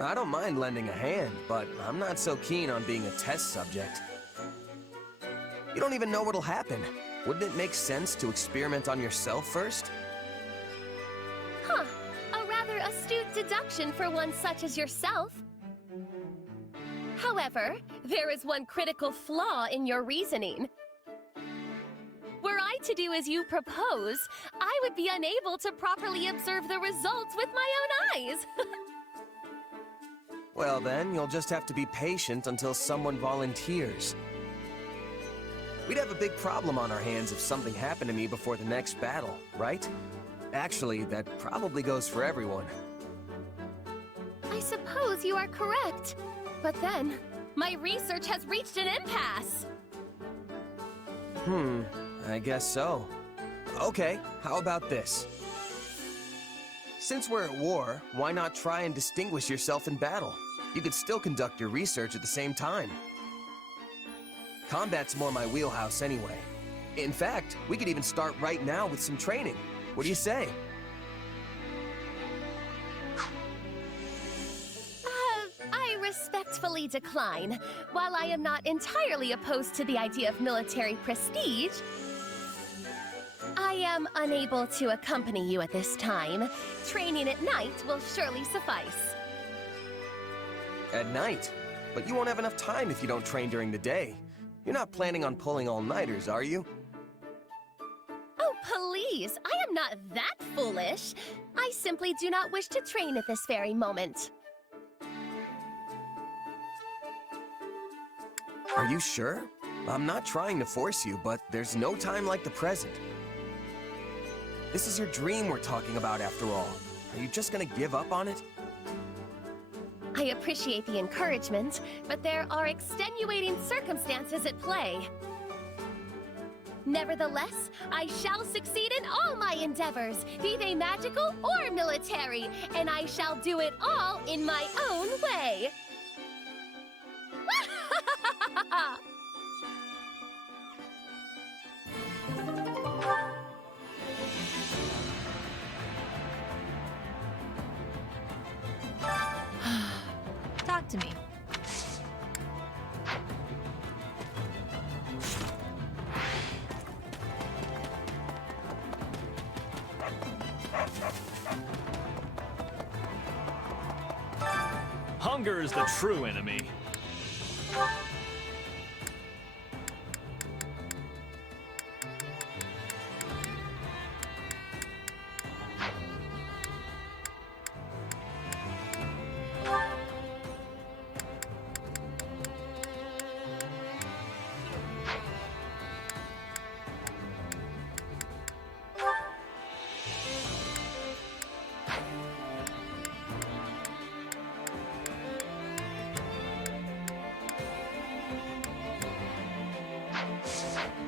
I don't mind lending a hand, but I'm not so keen on being a test subject. You don't even know what'll happen. Wouldn't it make sense to experiment on yourself first? Huh. A rather astute deduction for one such as yourself. However, there is one critical flaw in your reasoning. Were I to do as you propose, I would be unable to properly observe the results with my own eyes. Well then, you'll just have to be patient until someone volunteers. We'd have a big problem on our hands if something happened to me before the next battle, right? Actually, that probably goes for everyone. I suppose you are correct. But then, my research has reached an impasse. I guess so. Okay, how about this? Since we're at war, why not try and distinguish yourself in battle? You could still conduct your research at the same time. Combat's more my wheelhouse anyway. In fact, we could even start right now with some training. What do you say? I respectfully decline. While I am not entirely opposed to the idea of military prestige, I am unable to accompany you at this time. Training at night will surely suffice. At night? But you won't have enough time if you don't train during the day. You're not planning on pulling all-nighters, are you? Oh, please! I am not that foolish! I simply do not wish to train at this very moment. Are you sure? I'm not trying to force you, but there's no time like the present. This is your dream we're talking about after all. Are you just gonna give up on it? I appreciate the encouragement, but there are extenuating circumstances at play. Nevertheless, I shall succeed in all my endeavors, be they magical or military, and I shall do it all in my own way. Talk to me. Hunger is the true enemy.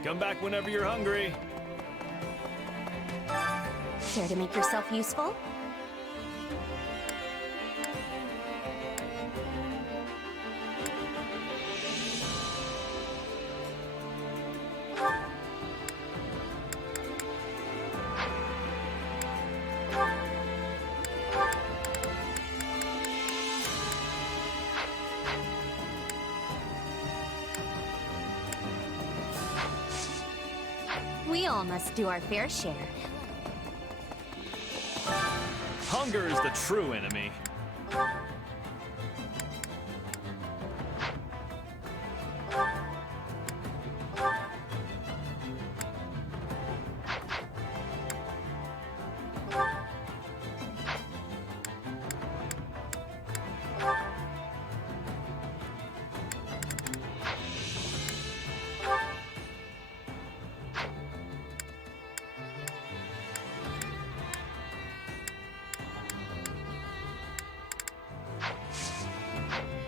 Come back whenever you're hungry. Care to make yourself useful? We all must do our fair share. Hunger is the true enemy.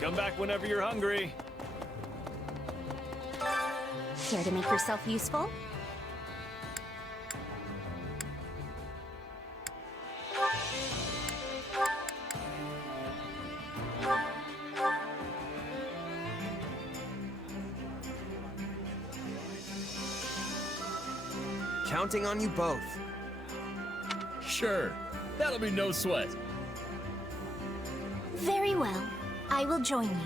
Come back whenever you're hungry. Care to make yourself useful? Counting on you both. Sure. That'll be no sweat. Very well. I will join you.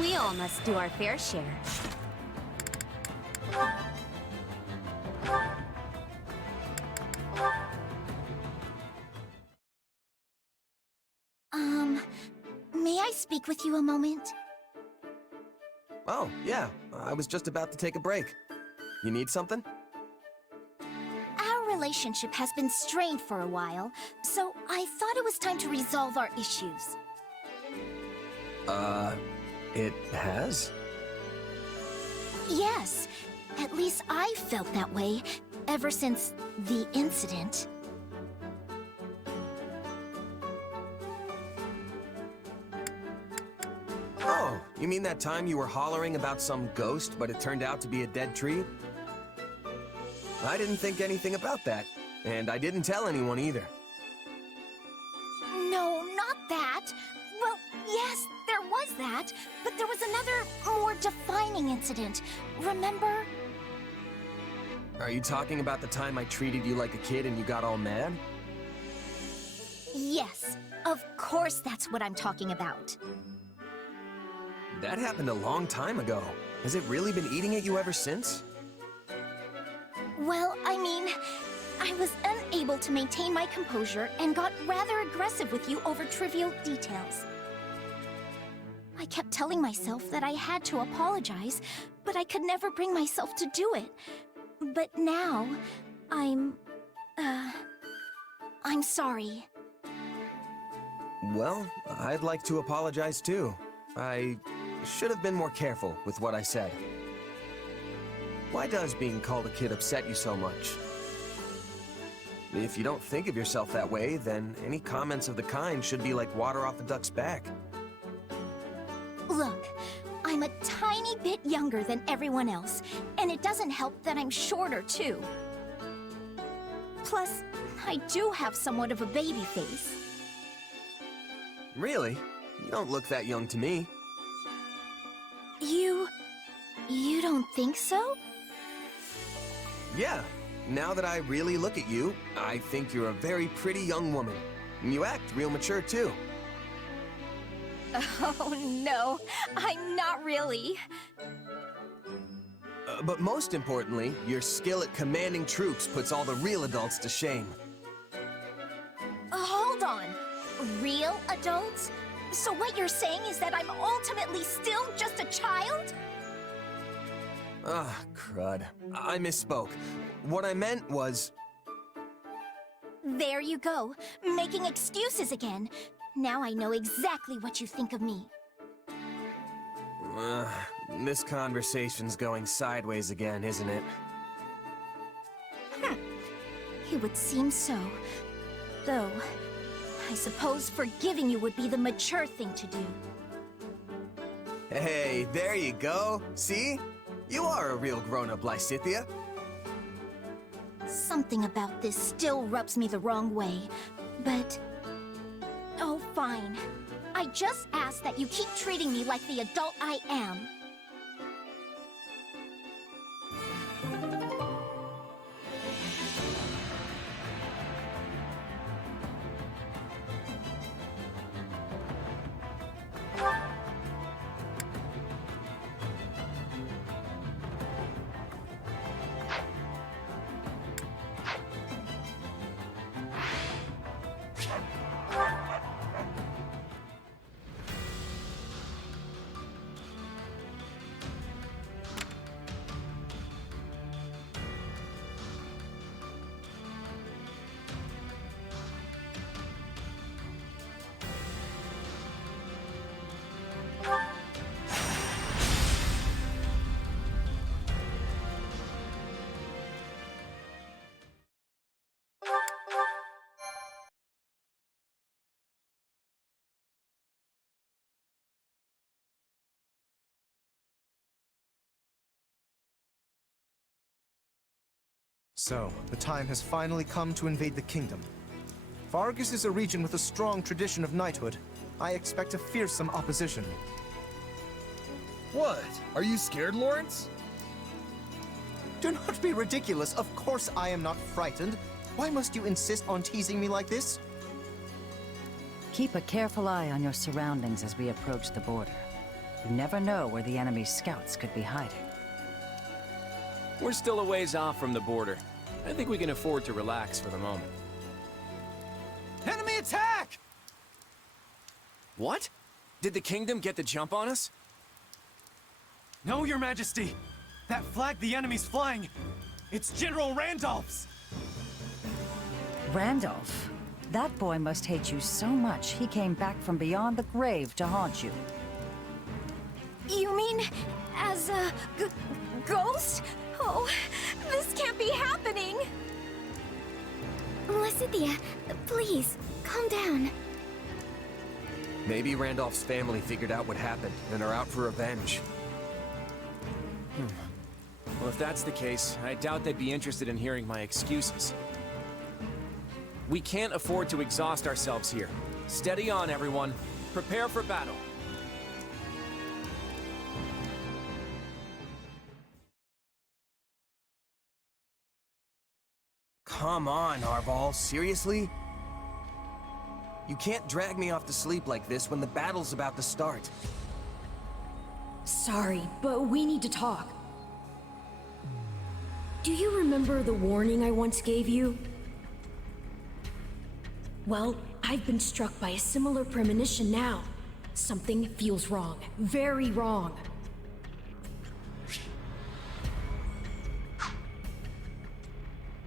We all must do our fair share. May I speak with you a moment? Oh, yeah. I was just about to take a break. You need something? Our relationship has been strained for a while, so I thought it was time to resolve our issues. It has? Yes. At least I felt that way ever since the incident. Oh, you mean that time you were hollering about some ghost, but it turned out to be a dead tree? I didn't think anything about that, and I didn't tell anyone either. No, not that. Well, yes, there was that, but there was another, more defining incident. Remember? Are you talking about the time I treated you like a kid and you got all mad? Yes, of course that's what I'm talking about. That happened a long time ago. Has it really been eating at you ever since? Well, I mean, I was unable to maintain my composure and got rather aggressive with you over trivial details. I kept telling myself that I had to apologize, but I could never bring myself to do it. But now, I'm sorry. Well, I'd like to apologize too. I should have been more careful with what I said. Why does being called a kid upset you so much? If you don't think of yourself that way, then any comments of the kind should be like water off a duck's back. Look, I'm a tiny bit younger than everyone else, and it doesn't help that I'm shorter too. Plus, I do have somewhat of a baby face. Really? You don't look that young to me. You don't think so? Yeah, now that I really look at you, I think you're a very pretty young woman. And you act real mature too. Oh no, I'm not really. But most importantly, your skill at commanding troops puts all the real adults to shame. Hold on. Real adults? So what you're saying is that I'm ultimately still just a child? Ah, crud. I misspoke. What I meant was... There you go, making excuses again. Now I know exactly what you think of me. This conversation's going sideways again, isn't it? It would seem so. Though, I suppose forgiving you would be the mature thing to do. Hey, there you go. See? You are a real grown-up, Lysithea. Something about this still rubs me the wrong way, but... Oh, fine. I just ask that you keep treating me like the adult I am. So, the time has finally come to invade the kingdom. Vargas is a region with a strong tradition of knighthood. I expect a fearsome opposition. What? Are you scared, Lawrence? Do not be ridiculous. Of course I am not frightened. Why must you insist on teasing me like this? Keep a careful eye on your surroundings as we approach the border. You never know where the enemy's scouts could be hiding. We're still a ways off from the border. I think we can afford to relax for the moment. Enemy attack! What? Did the kingdom get the jump on us? No, Your Majesty! That flag the enemy's flying, it's General Randolph's! Randolph? That boy must hate you so much he came back from beyond the grave to haunt you. You mean as a ghost? Oh, this can't be happening! Lysithea, please, calm down. Maybe Randolph's family figured out what happened and are out for revenge. Well, if that's the case, I doubt they'd be interested in hearing my excuses. We can't afford to exhaust ourselves here. Steady on, everyone. Prepare for battle. Come on, Harval, seriously? You can't drag me off to sleep like this when the battle's about to start. Sorry, but we need to talk. Do you remember the warning I once gave you? Well, I've been struck by a similar premonition now. Something feels wrong. Very wrong.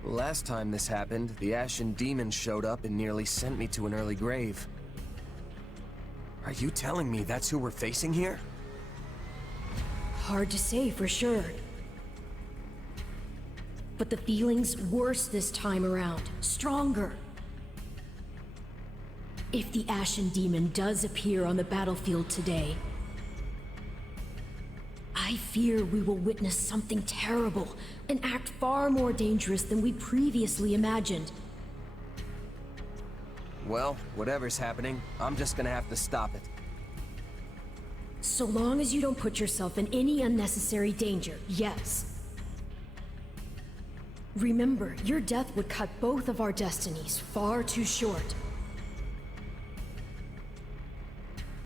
Last time this happened, the Ashen Demon showed up and nearly sent me to an early grave. Are you telling me that's who we're facing here? Hard to say for sure. But the feeling's worse this time around. Stronger. If the Ashen Demon does appear on the battlefield today, I fear we will witness something terrible, an act far more dangerous than we previously imagined. Well, whatever's happening, I'm just gonna have to stop it. So long as you don't put yourself in any unnecessary danger, yes. Remember, your death would cut both of our destinies far too short.